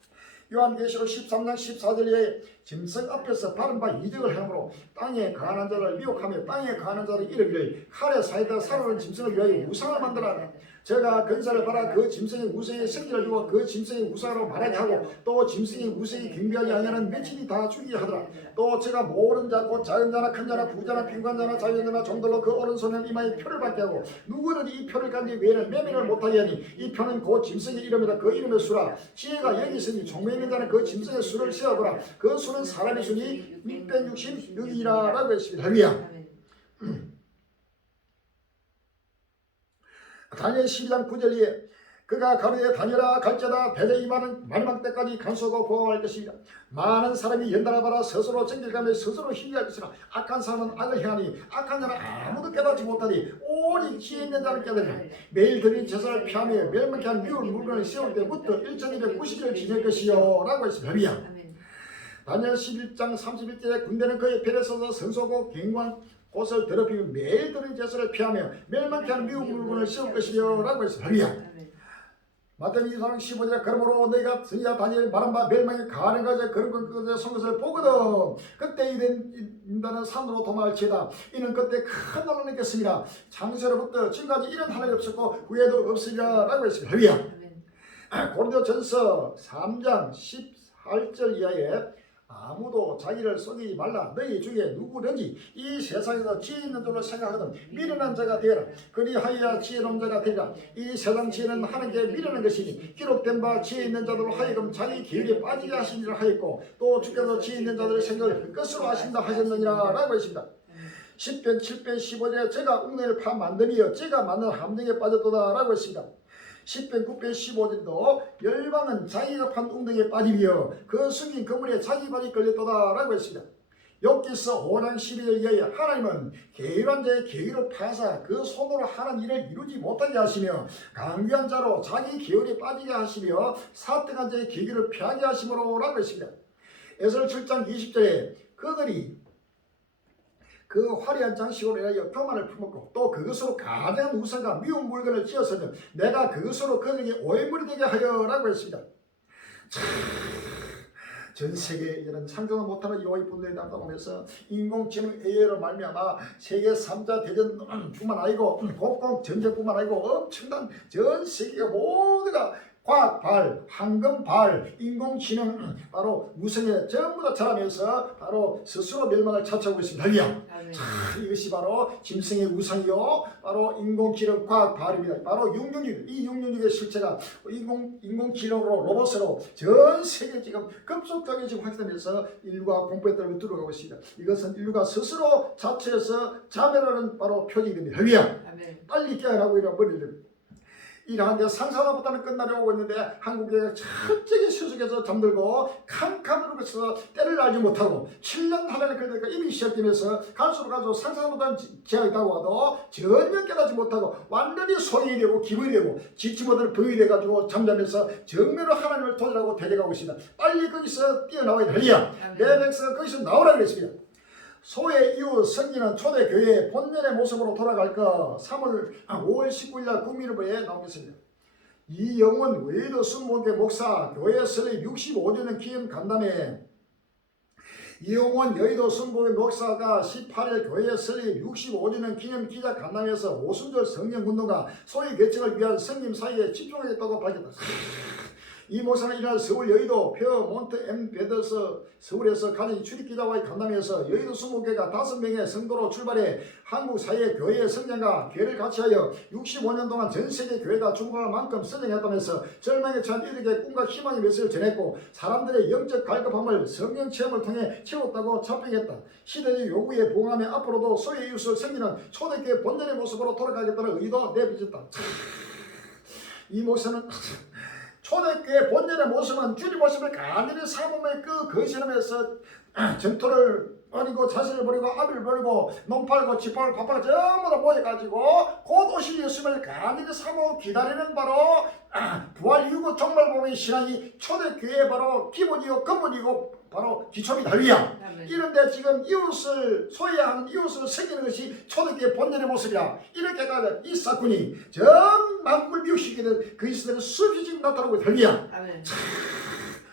요한계시록 13장 14절에 짐승 앞에서 바른 바 이적을 하므로 땅에 거하는 자를 미혹하며 땅에 거하는 자를 이르기를 칼에 사이다 살아오는 짐승을 위하여 우상을 만들어라. 제가 근사를 받아 그 짐승의 우상에 생기를 주고 그 짐승의 우상으로 말하게 하고 또 짐승의 우상이 경배하지 아니하는 며칠이 다 죽이게 하더라. 또 제가 모든 자 곧 작은 자나 큰 자나 부자나 빈곤한 자나 자유자나 종들로 그 오른손에 이마에 표를 받게 하고 누구든지 이 표를 간지 외에는 매매를 못하게 하니 이 표는 곧 짐승의 이름이다. 그 이름의 수라. 지혜가 여기 있으니 종매 있는 자는 그 짐승의 수를 세어보라. 그 수는 사람의 수니 666이라 라고 했습니다. 할렐루야. 다니엘 12장 9절에 그가 가로되 다니엘아 갈지어다 배제 이마는 마지막 때까지 간수하고 보호할 것이다. 많은 사람이 연달아 받아 스스로 정결감에 스스로 힘이 할 것이라. 악한 사람은 악을 행하니 악한 자는 아무도 깨닫지 못하니 오직 지혜 있는 자는 깨달으니 매일 드린 제사를 피하며 멸망케 한 미울 물건을 세울 때부터 1290일을 지낼 것이요 라고 했습니다. 다니엘 11장 31절에 군대는 그의 편에 서서 성소고 경관 곳을 더럽히며 매일 드린 제사를 피하며 멸망케 하는 미운 물건을 세울 것이요 라고 했습니다. 마태복음 24장 15절에 그러므로 너희가 선지자 다니엘 말한 바 멸망이 가는 것에 그런 것에 선 것을 보거든 그때 인자는 산으로 도망할지어다. 이는 그때 큰 난을 느꼈습니다. 창세로부터 지금까지 이런 하늘이 없었고 후에도 없으리라 라고 했습니다. 고린도전서 3장 18절 이하에 아무도 자기를 속이지 말라. 너희 중에 누구든지 이 세상에서 지혜 있는 줄로 생각하거든 미련한 자가 되어라. 그리하여야 지혜로운 자가 되리라. 이 세상 지혜는 하나님께 미련한 것이니 기록된 바 지혜 있는 자들로 하여금 자기 계율에 빠지게 하시니라 하였고 또 주께서 지혜 있는 자들의 생각을 그 것으로 하신다 하셨느니라 라고 했습니다. 10편 7편 15절에 제가 웅덩이를 파 만듦이여 제가 만든 함정에 빠졌도다 라고 했습니다. 10편 9편 15절도 열방은 자기가 판 웅덩이에 빠짐이여 그 숨긴 그물에 자기 발이 걸렸도다 라고 했습니다. 욥기서 5장 12절 이하에 하나님은 계율한 자의 계율을 파사 그 손으로 하는 일을 이루지 못하게 하시며 강귀한 자로 자기 계율에 빠지게 하시며 사택한 자의 계율을 피하게 하심으로 라고 했습니다. 에스겔 7장 20절에 그들이 그 화려한 장식으로 인하여 교만을 품었고 또 그것으로 가장 우상과 미운 물건을 지었으면 내가 그것으로 그들에게 오해물이 되게 하여 라고 했습니다. 전 세계에 이런 상상을 못하는 여호와의 분노에 나타나면서 인공지능 AI로 말미암아 세계 3자 대전뿐만 아니고 곡곡 전쟁뿐만 아니고 엄청난 전 세계가 모두가 과학발, 황금발, 인공지능 바로 무성에 전부 다 자라면서 바로 스스로 멸망을 차치하고 있습니다. 자, 이것이 바로 짐승의 우상이요 바로 인공지능 과학발입니다. 바로 666, 이 666의 실체가 인공지능으로 로봇으로 전 세계 지금 급속하게 지금 확산되면서 인류가 공포에 떨며 들어가고 있습니다. 이것은 인류가 스스로 자체에서 자멸하는 바로 표징이 됩니다. 빨리 깨어나고 이런 머리를 이러한데 상상보다는 끝날이 오고 있는데 한국에 철저히 수속해서 잠들고 캄캄으로 해서 때를 알지 못하고 7년 하나를 그러니까 이미 시작되면서 갈수록 상상보다는 제약이 있다고 하도 전혀 깨닫지 못하고 완전히 소용이 되고 기분이 되고 지치 못하는 부인이 돼가지고 잠자면서 정면으로 하나님을 도전하고 대적하고 있습니다. 빨리 거기서 뛰어나와야 되리야. 내 백성 거기서 나오라 그랬습니다. 소의 이후 성기는 초대교회의 본연의 모습으로 돌아갈 것 5월 19일 날 국민의보에 나오겠습니다. 이영원 외도 순복의 목사 교회 설립 65주년 기념 간담회 이영원 여의도 순복의 목사가 18일 교회 설립 65주년 기념 기자 간담회에서 오순절 성령운동가 소의 개척을 위한 성김 사이에 집중하겠다고 밝혔다. 이 목사는 이날 서울 여의도 페어몬트 엠베더스 서울에서 가진 출입기자와의 간담회에서 여의도 20개가 5명의 성도로 출발해 한국 사회 교회의 성장과 교회를 같이하여 65년 동안 전세계 교회가 충분할 만큼 성장했다면서 절망에 처한 이들에게 꿈과 희망의 메시지를 전했고 사람들의 영적 갈급함을 성령 체험을 통해 채웠다고 자평했다. 시대의 요구에 부응하며 앞으로도 소의 이웃을 섬기는 초대교회 본연의 모습으로 돌아가겠다는 의도 내비쳤다. 이 목사는 초대교회 본연의 모습은 주님 모습을 간절히 사모의 그 거신하면서 전토를 버리고 자신을 버리고 아비를 버리고 몸 팔고 집 팔고 밥 팔고 전부 다 모여가지고 곧 오실 예수님을 간절히 사모 기다리는 바로 부활 이후 종말복음의 신앙이 초대교회의 바로 기본이요 근본이고 바로 기초입니다. 할렐루야. 이런데 지금 이웃을 소외해야 하는 이웃을 섬기는 것이 초대교회 본연의 모습이야. 이렇게 가면 이 사건이 전 만국을 미혹시키게 된 그리스도의 수없이 지금 나타나고 있다. 할렐루야.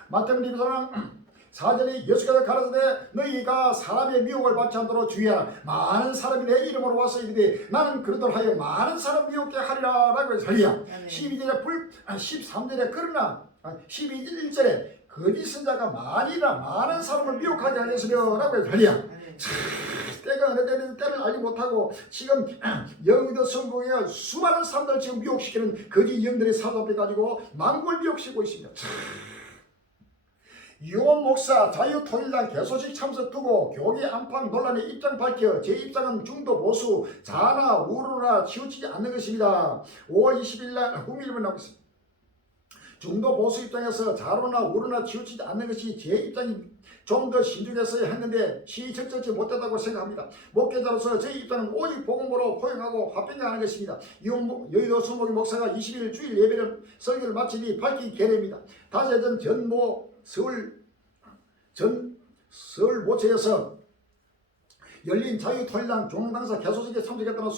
마태복음 24장 4절에 예수께서 가라사대 너희가 사람의 미혹을 받지 않도록 주의하라. 많은 사람이 내 이름으로 와서 이르되 나는 그러도록 하여 많은 사람 미혹게 하리라 라고 해서 할렐루야. 12절에 13절에 그러나 12절 1절에 거짓 선자가 많이나 많은 사람을 미혹하게 하겠으며 라고 해서 할렐루야. 때가 어느 때는 때를 알지 못하고 지금 여의도 성공에 수많은 사람들을 지금 미혹시키는 거짓 영들의 사도를 가지고 만국을 미혹시키고 있습니다. 유원 목사 자유통일당 개소식 참석 두고 교계 안팎 논란의 입장 밝혀 제 입장은 중도 보수 자아나 우르나 치우치지 않는 것입니다. 5월 20일 날 국민일보 나오겠습니다. 중도 보수 입장에서 자로나 우르나 치우치지 않는 것이 제 입장이 좀 더 신중했어야 했는데 시적절치 못했다고 생각합니다. 목회자로서 제 입장은 오직 복음으로 포용하고 화평하는 것입니다. 여의도 수목의 목사가 20일 주일 예배를 설교를 마치니 밝힌 계례입니다. 다재전 전모 서울 모처에서 열린 자유통일당 중앙당사 개소식에 참석했다는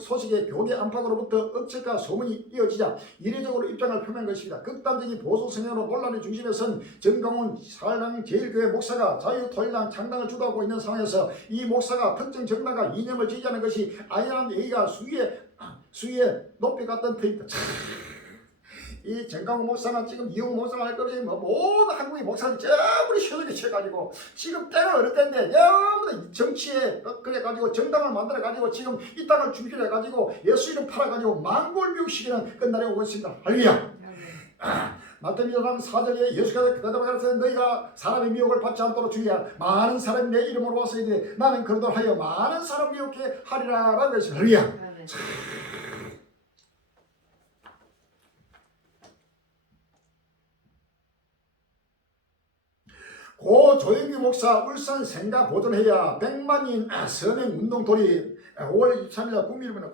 소식의 교계 안팎으로부터 억측과 소문이 이어지자 이례적으로 입장을 표명한 것입니다. 극단적인 보수 성향으로 논란의 중심에 선 정강훈 사랑제일교회 목사가 자유통일당 창당을 주도하고 있는 상황에서 이 목사가 특정 정당과 이념을 지지하는 것이 아니라는 얘기가 수위에 높이 갔던 터입니다. 이 정강훈 목사는 지금 이용 목사가 할 것이 모든 한국의 목사들이 전부 효력에 쳐가지고 지금 때가 어느 때인데 전부 정치에 그래가지고 정당을 만들어가지고 지금 이 땅을 준비해가지고 예수 이름 팔아가지고 만골 미혹시키는 끝날이 오고 있습니다. 할렐루야. 마태복음 4절에 예수께서 대답하시되 너희가 사람의 미혹을 받지 않도록 주의하라. 많은 사람이 내 이름으로 와서 이르되 나는 그러도록 하여 많은 사람 미혹해 하리라 라고 했습니다. 할렐루야. 고 조영규 목사 울산 생가 보존해야 100만인 서명 운동 돌입. 5월 23일 국민일보는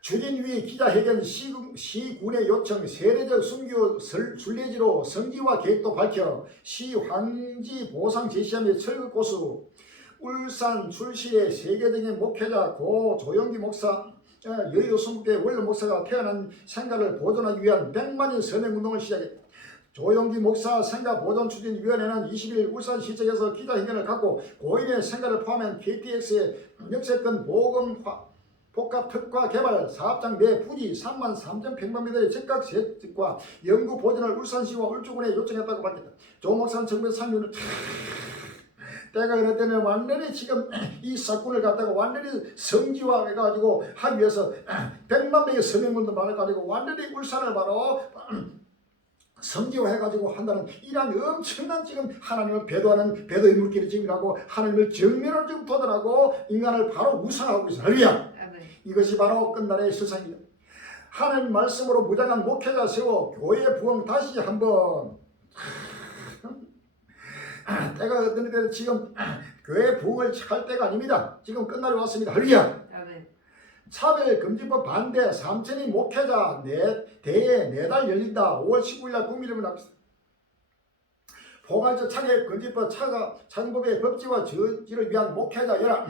추진위 기자회견 시군의 요청 세례적 순교 순례지로 성지와 계획도 밝혀 시 황지 보상 제시하며 철거 고수. 울산 출시의 세계적인 목회자 고 조영기 목사 여의도 성북교회 원로 목사가 태어난 생가를 보존하기 위한 100만인 서명운동을 시작했다. 조영기 목사 생가 보존 추진위원회는 20일 울산시청에서 기자회견을 갖고 고인의 생가를 포함한 KTX의 역세권 보금 복합 특화 개발 사업장 내 부지 33,000평방미터의 즉각 재직과 영구 보존을 울산시와 울주군에 요청했다고 밝혔다. 조 목사는 정부의 상류는 때가 이럴 때는 완전히 지금 이 사건을 갖다가 완전히 성지화 해가지고 하기 위해서 100만 명의 서명문도 많아가지고 완전히 울산을 바로 성지화 해가지고 한다는 이런 엄청난 지금 하나님을 배도하는 배도의 물길을 지금이라고 하나님을 정면으로 지금 도달하고 인간을 바로 우상하고 있어요. 할렐루야. 이것이 바로 끝날의 세상입니다. 하나님 말씀으로 무장한 목회자 세워 교회 부흥 다시 한번 때가 어떤 때는 지금 교회 부흥을 할 때가 아닙니다. 지금 끝날이 왔습니다. 할렐루야. 차별금지법 반대 삼천리 목회자 대회 매달 열린다. 5월 19일 날 국민일보 나왔습니다. 포괄적 차별금지법 창법의 법제화 저지를 위한 목회자 연합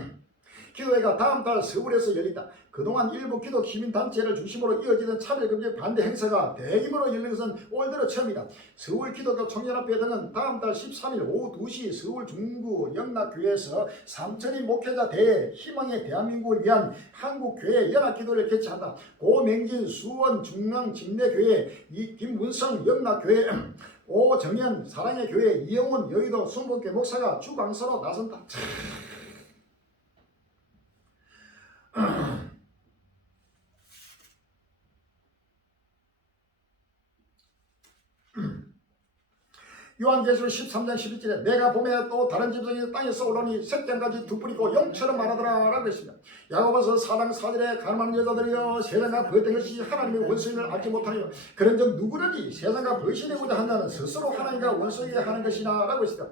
기도회가 다음 달 서울에서 열린다. 그동안 일부 기독 시민단체를 중심으로 이어지는 차별금지 반대 행사가 대규모로 열린 것은 올 들어 처음이다. 서울 기독교 청년합회 등은 다음 달 13일 오후 2시 서울 중구 영락교회에서 삼천리 목회자 대회 희망의 대한민국을 위한 한국교회 연합기도를 개최한다. 고맹진 수원 중앙 진대교회 김문성 영락교회 오정현 사랑의 교회 이영훈 여의도 순복교 목사가 주강사로 나선다. 요한계시록 13장 11절에 내가 봄에 또 다른 짐승이 땅에서 올라오니 색장까지 두 뿔이고 용처럼 말하더라 라고 했습니다. 야고보서 4장 4절에 가늠한 여자들이여 세상과 거된 것이 하나님의 원수임을 알지 못하여 그런즉 누구든지 세상과 거시되고자 한다는 스스로 하나님과 원수에게 하는 것이나 라고 했습니다.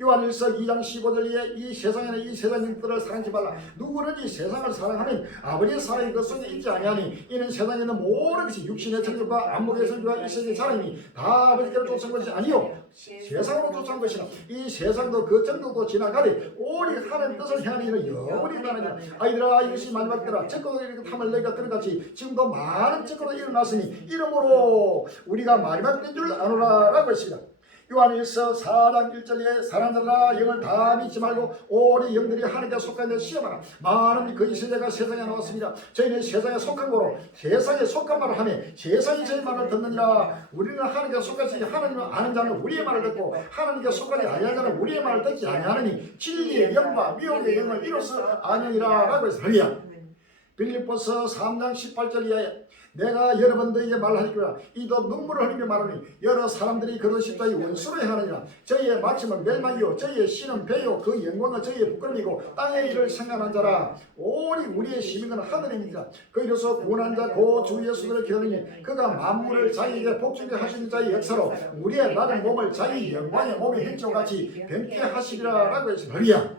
요한일서 2장 15절에 이 세상에는 이 세상 인들을 사랑하지 말라. 누구든지 세상을 사랑하면 아버지의 사랑이 그 속에 있지 아니하니 이는 세상에 있는 모든 것이 육신의 정욕과 안목의 성욕과 일생의 사랑이 다 아버지께로 쫓은 것이 아니요 세상으로 쫓은 것이라. 이 세상도 그 정욕도 지나가리 오직 하나님 뜻을 행하는 이는 영원히 나느니라. 아이들아 이것이 마지막 때라. 적고도 이렇게 탐을 너희가 들은같이 지금도 많은 적고도 일어났으니 이러므로 우리가 마지막 때인 줄 아노라 라고 했습니다. 요한일서 4장 1절에 사람들아 영을 다 믿지 말고 오리 영들이 하나님께 속한 데 시험하라. 많은 거짓 세대가 세상에 나왔습니다. 저희는 세상에 속한 거로 세상에 속한 말을 하며 세상이 저희 말을 듣느니라. 우리는 하나님께 속했으니 하나님을 아는 자는 우리의 말을 듣고 하나님께 속하지 아니한 자는 우리의 말을 듣지 아니하느니 진리의 영과 미혹의 영을 이로써 아느니라 라고 해서 할렐루야. 빌립보서 3장 18절 이하에 내가 여러분들에게 말하니까 이도 눈물을 흘리며 말하니 여러 사람들이 그런 십자의 원수로 행하느니라. 저희의 마침은 멸망이요 저희의 신은 배요 그 영광은 저희의 부끄럼이고 땅의 일을 생각한 자라. 오직 우리의 시민은 하늘입니다. 거기로서 구원한 자 고 주 예수를 기다리니 그가 만물을 자기에게 복종케 하시는 자의 역사로 우리의 나른 몸을 자기 영광의 몸의 행처와 같이 변케 하시리라 라고 했습니다. 할렐루야.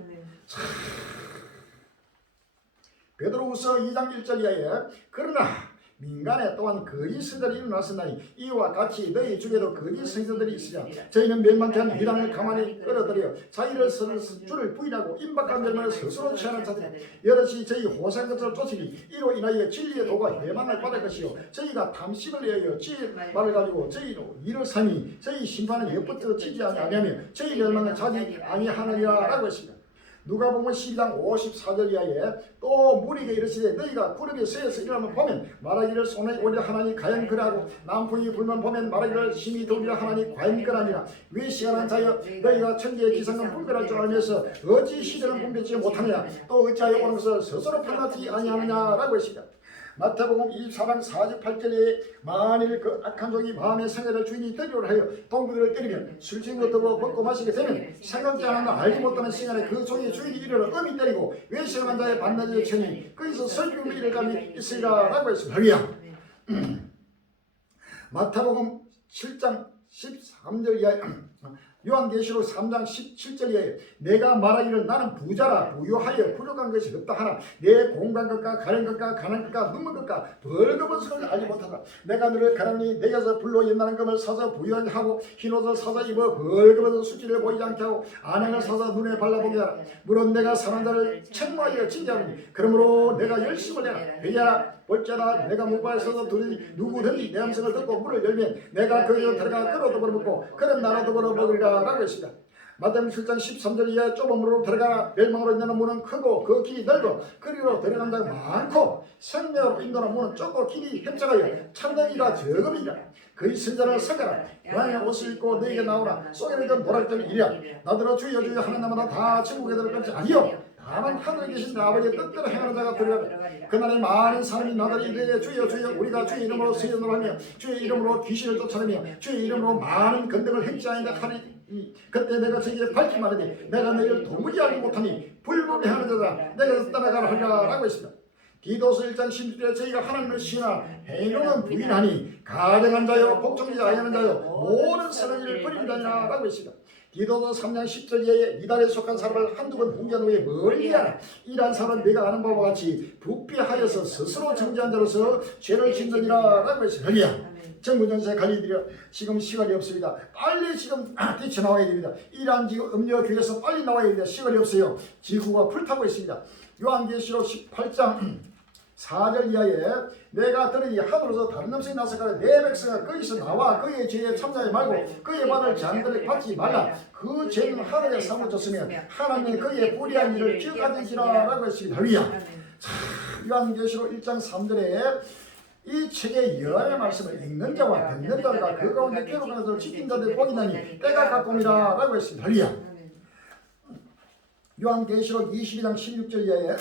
베드로후서 2장 1절 이하에 그러나 민간에 또한 거짓 선지자들이 일어났으나니 이와 같이 너희 중에도 거짓 선지자들이 있으랴. 저희는 멸망케 한 이단을 가만히 끌어들여 자기를 주를 부인하고 임박한 멸망을 스스로 취하는 자들 여럿이 저희 호생 것을 쫓으니 이로 인하여 진리의 도가 해방을 받을 것이요 저희가 탐심을 내어 지혜의 말을 가지고 저희로 이를 삼이 저희 심판은 엿부터 치지 아니하며 저희 멸망은 자지 아니하느니라 라고 했습니다. 누가복음 12장 54절 이하에 또 무리에게 이르시되 너희가 구름이 서에서 일어나면 보면 말하기를 손에 오리라 하나니 과연 그라고 남풍이 불면 보면 말하기를 심히 더우리라 하나니 과연 그라니라. 외시간한 자여 너희가 천지의 기상은 분별할 줄 알면서 어찌 시대를 분별치 못하느냐 또 어찌하여 오는 것을 스스로 판단하지 아니하느냐 라고 했습니다. 마태복음 24장 48절에 만일 그 악한 종이 마음에 생각을 주인이 때리려 하여 동무들을 때리면 술취한 것도 먹고 마시게 되면 생각지 않았나 알지 못하는 시간에 그 종이 주인이 이르러 엄히 때리고 외식한 자의 반나절 천이 거기서 설교를 이를 감이 있으리라 라고 했습니다. 할렐루야. 마태복음 7장 13절 이하에 요한계시록 3장 17절 이하에 내가 말하기를 나는 부자라 부유하여 부족한 것이 없다 하나 내 공간 것과 가련 것과 가난 것과 눈먼 것과 벌거벗은 걸 알지 못하다. 내가 너를 가라니 내게서 불로 옛날한 금을 사서 부유하게 하고 흰옷을 사서 입어 벌거벗은 수치를 보이지 않게 하고 안약을 사서 눈에 발라보게 하라. 물론 내가 사는 자를 책망하여 징계하노니 그러므로 내가 열심을 내라. 회개하라. 볼지어다 내가 목바에서도 둘이 누구든지 내 음성을 듣고 문을 열면 내가 거기로 들어가 끌어도 벌어먹고 그런 나라도 벌어먹으리라 라고 했습니다. 마태복음 7장 13절 이하에 좁은 문으로 들어가라. 멸망으로 인도하는 문은 크고 그 길이 넓고 그리로 들어가는 자가 많고 생명으로 인도하는 문은 좁고 길이 협착하여 참되기가 적음이라. 그의 선자를 생각하라. 양의 옷을 입고 너에게 나오라. 속에는 좀 노랄 이리라. 나더러 주여 주여 하는 나마다 다 천국에 들어갈 것이 아니요 다만 하늘에 계신 아버지의 뜻대로 행하는 자가 들어가리라. 그날에 많은 사람이 나더러 이르되 주여 주여 우리가 주의 이름으로 세전을 하며 주의 이름으로 귀신을 쫓아내며 주의 이름으로 많은 건덕을 행치 아니라 하리. 그때 내가 저기에 밝히 말하되 내가 너희를 도무지 알지 못하니 불법에 하는 자다 내가 따라가라 하리라 라고 했습니다. 디도서 1장 16절에 저희가 하나님을 시인하 행위로는 부인하니 가정한 자요 복종하지 아니하는 자요 모든 선한 일을 버린다니라 라고 했습니다. 디도서 3장 10절에 이달에 속한 사람을 한두 번 훈계한 후에 멀리하라. 이러한 사람은 내가 아는 바와 같이 부패하여서 스스로 정죄한 자로서 죄를 짓느니라 라고 했습니다. 정부전세 관리들이 지금 시간이 없습니다. 빨리 지금 뛰쳐나와야 됩니다. 이러한 지금 음료교에서 빨리 나와야 됩니다. 시간이 없어요. 지구가 불타고 있습니다. 요한계시록 18장 4절 이하에 내가 들으니 하늘에서 다른 음성이 나서가라. 내 백성아 거기서 나와 그의 죄에 참여하지 말고 그의 받을 재앙들을 받지 말라. 그 죄는 하늘에 사무쳤으면 하나님이 그의 불의한 일을 기억하시리라 라고 했습니다. 할렐루야. 요한계시록 1장 3절에 이 책의 여러 말씀을 읽는 자와 듣는 자가 그 가운데 괴로운 것을 지킨 자들 복이 나니 때가 가까움이라 라고 했습니다. 할렐루야. 요한계시록 22장 16절 이하에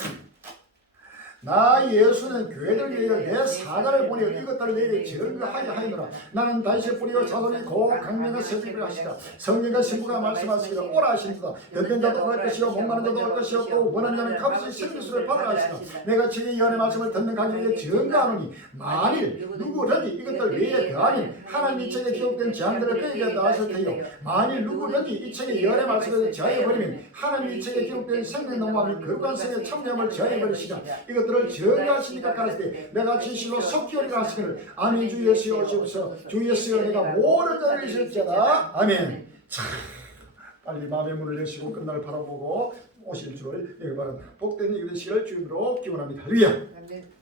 나 예수는 교회를 위하여 내 사자를 보내어 이것들을 내게 증거하게 하였노라. 나는 다윗의 뿌리요 자손이 곧 강명한 세습을 하시다. 성령과 신부가 말씀하시기를 오라 하시니라. 듣는 자도 올 것이요 목마른 자도 올 것이요 또 원하는 자는 값이 생기수를 받으라 하시다. 내가 주의 연의 말씀을 듣는 가족에게 증거하노니 만일 누구든지 이것들 외에 더하면 하나님 이 책에 기록된 재앙들을 그에게 나았을 테요. 만일 누구든지 이 책의 연의 말씀을 저해버리면 하나님 이 책에 기록된 생명농화 및 거룩한 생의 참념을 저해버리시라. 이것들을 정하시니까 가라사대 내가 진실로 속기오리라 하시기를 아멘. 주 예수여 오시옵소서. 주 예수여 내가 모든 자를 이실지어다. 아멘. 참 빨리 마음의 문을 여시고 끝날 바라보고 오실 줄을 여기 바랍니다. 복된 이 시를 주님으로 기원합니다. 할렐루야. 아멘.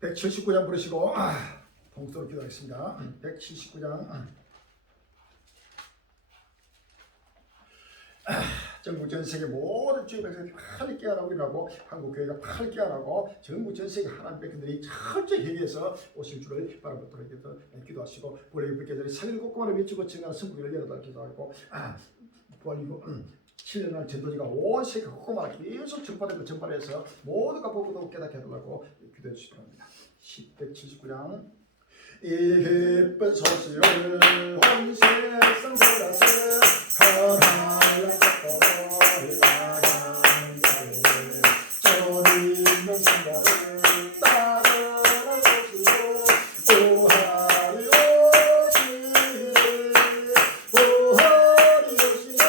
백 179장 부르시고 동서로 기도하겠습니다. 179장 전국 전 세계 모든 주의 백성들이 빨리 깨어나고 일어나고 한국 교회가 빨리 깨어나고 전국 전 세계 하나님 백성들이 철저히 회개해서 오실 줄을 바라보도록 해서 기도하시고 보리의 불교절에 3일 곳곳마다 미치고 증가하는 성부기를 열어달라 기도하고 부활이고 7년간 전도지가 온 세계 곳곳마다 계속 전파해서 모두가 보고도 깨닫게 해달라고 기도해 주시기 바랍니다. 179장 이 기쁜 소식을 온 세상 들어서 하나님 뜻대로 나가는 자를 저 믿는 생각을 따르는 것이요 부활이 오시네 부활이 오시네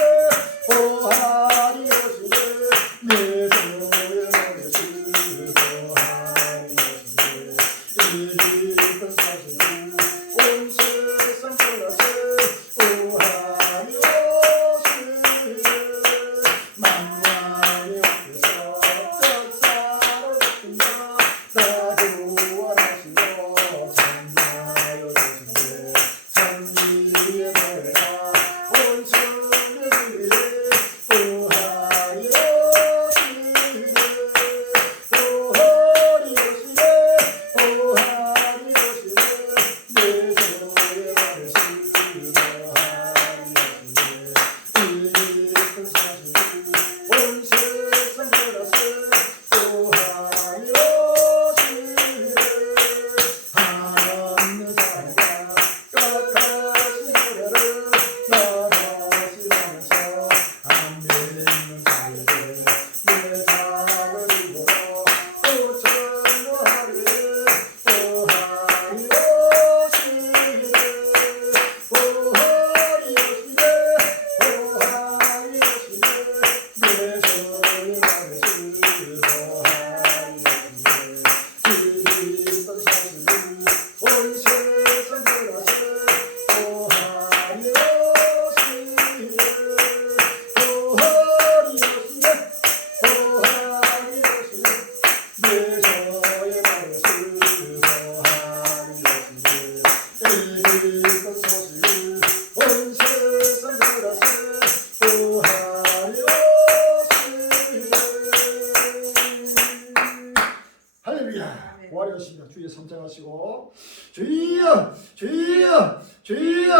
부활이 오시네 내 주의 머리 주 부활이 오시네 이 기쁜 소식을 온 세상 들어서 부활이 오시네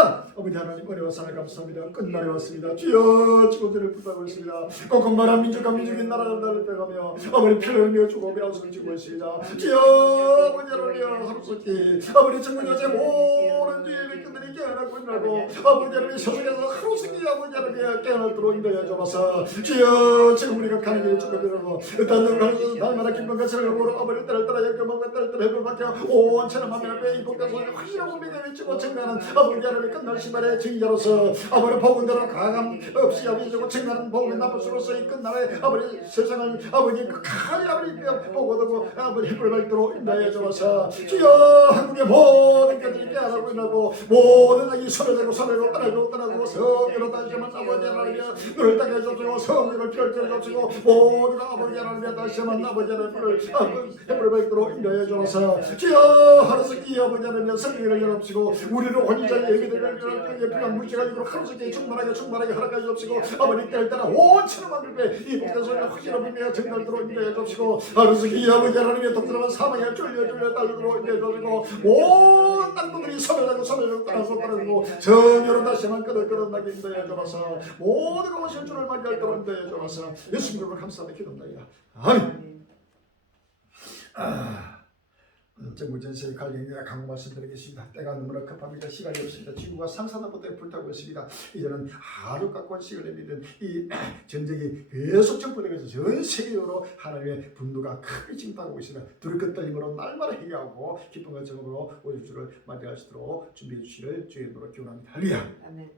할렐루야. 아버지 하나님 은혜와 사랑 감사합니다. 끝날이 왔습니다. 주여 직원들을 부탁하고 있습니다. 꼼꼼한 민족과 민족인 나라를 달려가며 아버지 피를 흘려 주고 배우성을 지고 있습니다. 주여 아버지 하나님 하루속히 아버지 전국 여제 모든 주의 백성들이 깨어나고 있나고 아버지 하나님 소속에서 하루속히 아버지 하나님 깨어나도록 인도해 주옵소서. 주여 지금 우리가 가는 길이 축복되고 어떤 가서 날마다 기쁨과 즐거움을 보러 아버지 딸을 따라 역경하고 딸을 따라 해볼밖에 온천한 마음에 앞에 이복돼서 확실하고 믿음을 외치고 증가하는 아버지 하나님 끝날 시발의 증자로서 아버지 복음대로 가감 없이 아버지 주고 증가하는 복음의 나부수로서 이 끝날에 아버지 세상을 아버지 끝까지 아버지 보고도 아버지 힘을 발도록 인도해 주옵소서. 주여 한국의 모든 것들이 깨어나고 있나고 모든 이 소멸되고 소멸되고 떠나고 성으로 다시만 아버지 하나님 눈을 따게 해주시고 성으로 피를 주시고 모든 아버지 하나님 다시만 아버지 하나님 힘을 발도록 인도해 주옵소서. 주여 하루속히 아버지 하나님 성령을 열어주시고 우리를 혼자의 예비들을 필요한 물질을 가지고 하루속히 충만하게 허락해 주옵시고 아버지 때를 따라 온천한 만들때 이 복대소리가 확실한 믿음의 정달도록 인도해 주옵시고 하루속히 아버지 하나님의 독들어간 사망에 쫄려 딸도록 인도해 주옵시고 모든 땅들이 소멸하고 떠나고 정여로 다시만 끄덕끄덕하게 인도해 주옵소서. 모든 오실 줄을 만지도록 인도해 주옵소서. 예수님 이름으로 감사하며 기도합니다. 아멘. 정부 전세의 관련해 강구 말씀드리겠습니다. 때가 너무나 급합니다. 시간이 없습니다. 지구가 상상하고도 불타고 있습니다. 이제는 아주 가까운 시간에 믿은 이 전쟁이 계속 전포되면서 전 세계적으로 하나님의 분노가 크게 징파하고 있습니다. 두렵게 떨림으로 날마다 회개하고 기쁨과 정으로 오실 줄을 맞이할 수 있도록 준비해 주시를 주의 이름으로 기원합니다. 할렐루야. 아멘.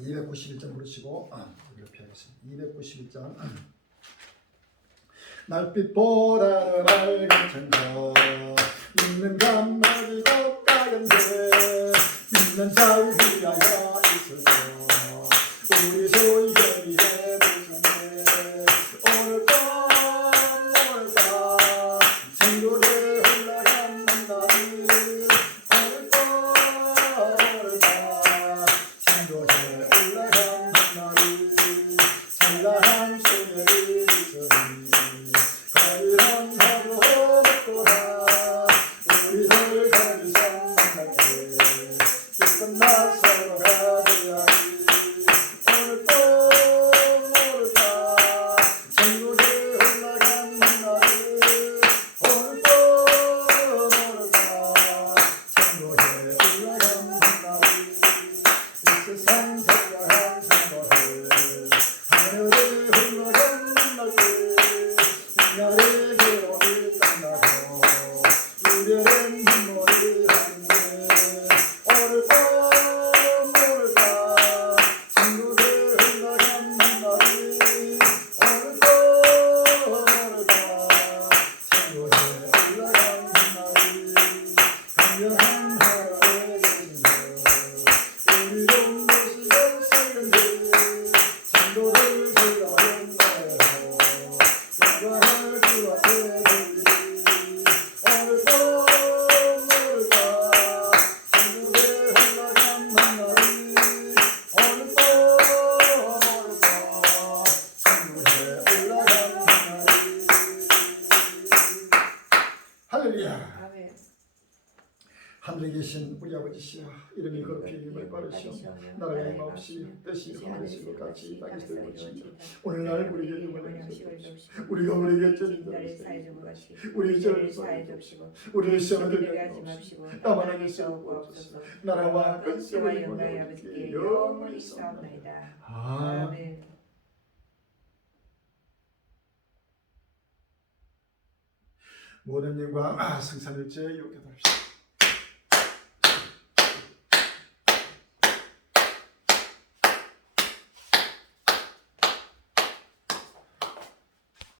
291장 부르시고 이렇게 하겠습니다. 291장 날빛보다는 맑은 천정 있는 감마지 덕가연대 믿는 자를 위하여 있어서 우리 소위 결의해 보셨네. 오늘 밤 천국에 올라간 날이 오늘 밤 천국에 올라간 날이 찬란한 소녀를 있으니 가을한 하루 먹고라 우리들 가리산 만날 때 기쁜 날 서로가 되야지. 오늘 밤 천국에 올라간 날이 오늘 밤 천국에 올라간 날이 이 세상 별량한 생활을 하늘에 흘러간 날때 인간의 괴로움이 끝나고 이별의 눈물이 하는데 오늘 밤 천국에 흘러간 날이 오늘 밤 천국에 올라간 날이 강렬한 하늘에 계신 분 우리도 모시던 세금들 천도를 즐거운 거예요. 영광을 주 앞에 돌리리 오늘 밤 천국에 흘러간 날이 오늘 밤 천국에 올라간 날이. 할렐루야. 아멘. 하늘에 계신 우리 아버지시여 이름이 거룩히 이름을 바르시오. 나라의 마옵시 뜻이 하늘에서 같이 땅에서 되어지이다. 오늘날 우리에게 용을 주시옵소서. 우리가 우리에게 죄를 졌으니 우리의 죄를 사하여 주옵시고 우리를 시험에 들게 하지 마시고 다만 하게 세우옵소서. 나라와 권세와 영광이 아버지께 영원히 있사옵나이다. 아멘. 모든 영광 성삼일째 이렇게 합시다.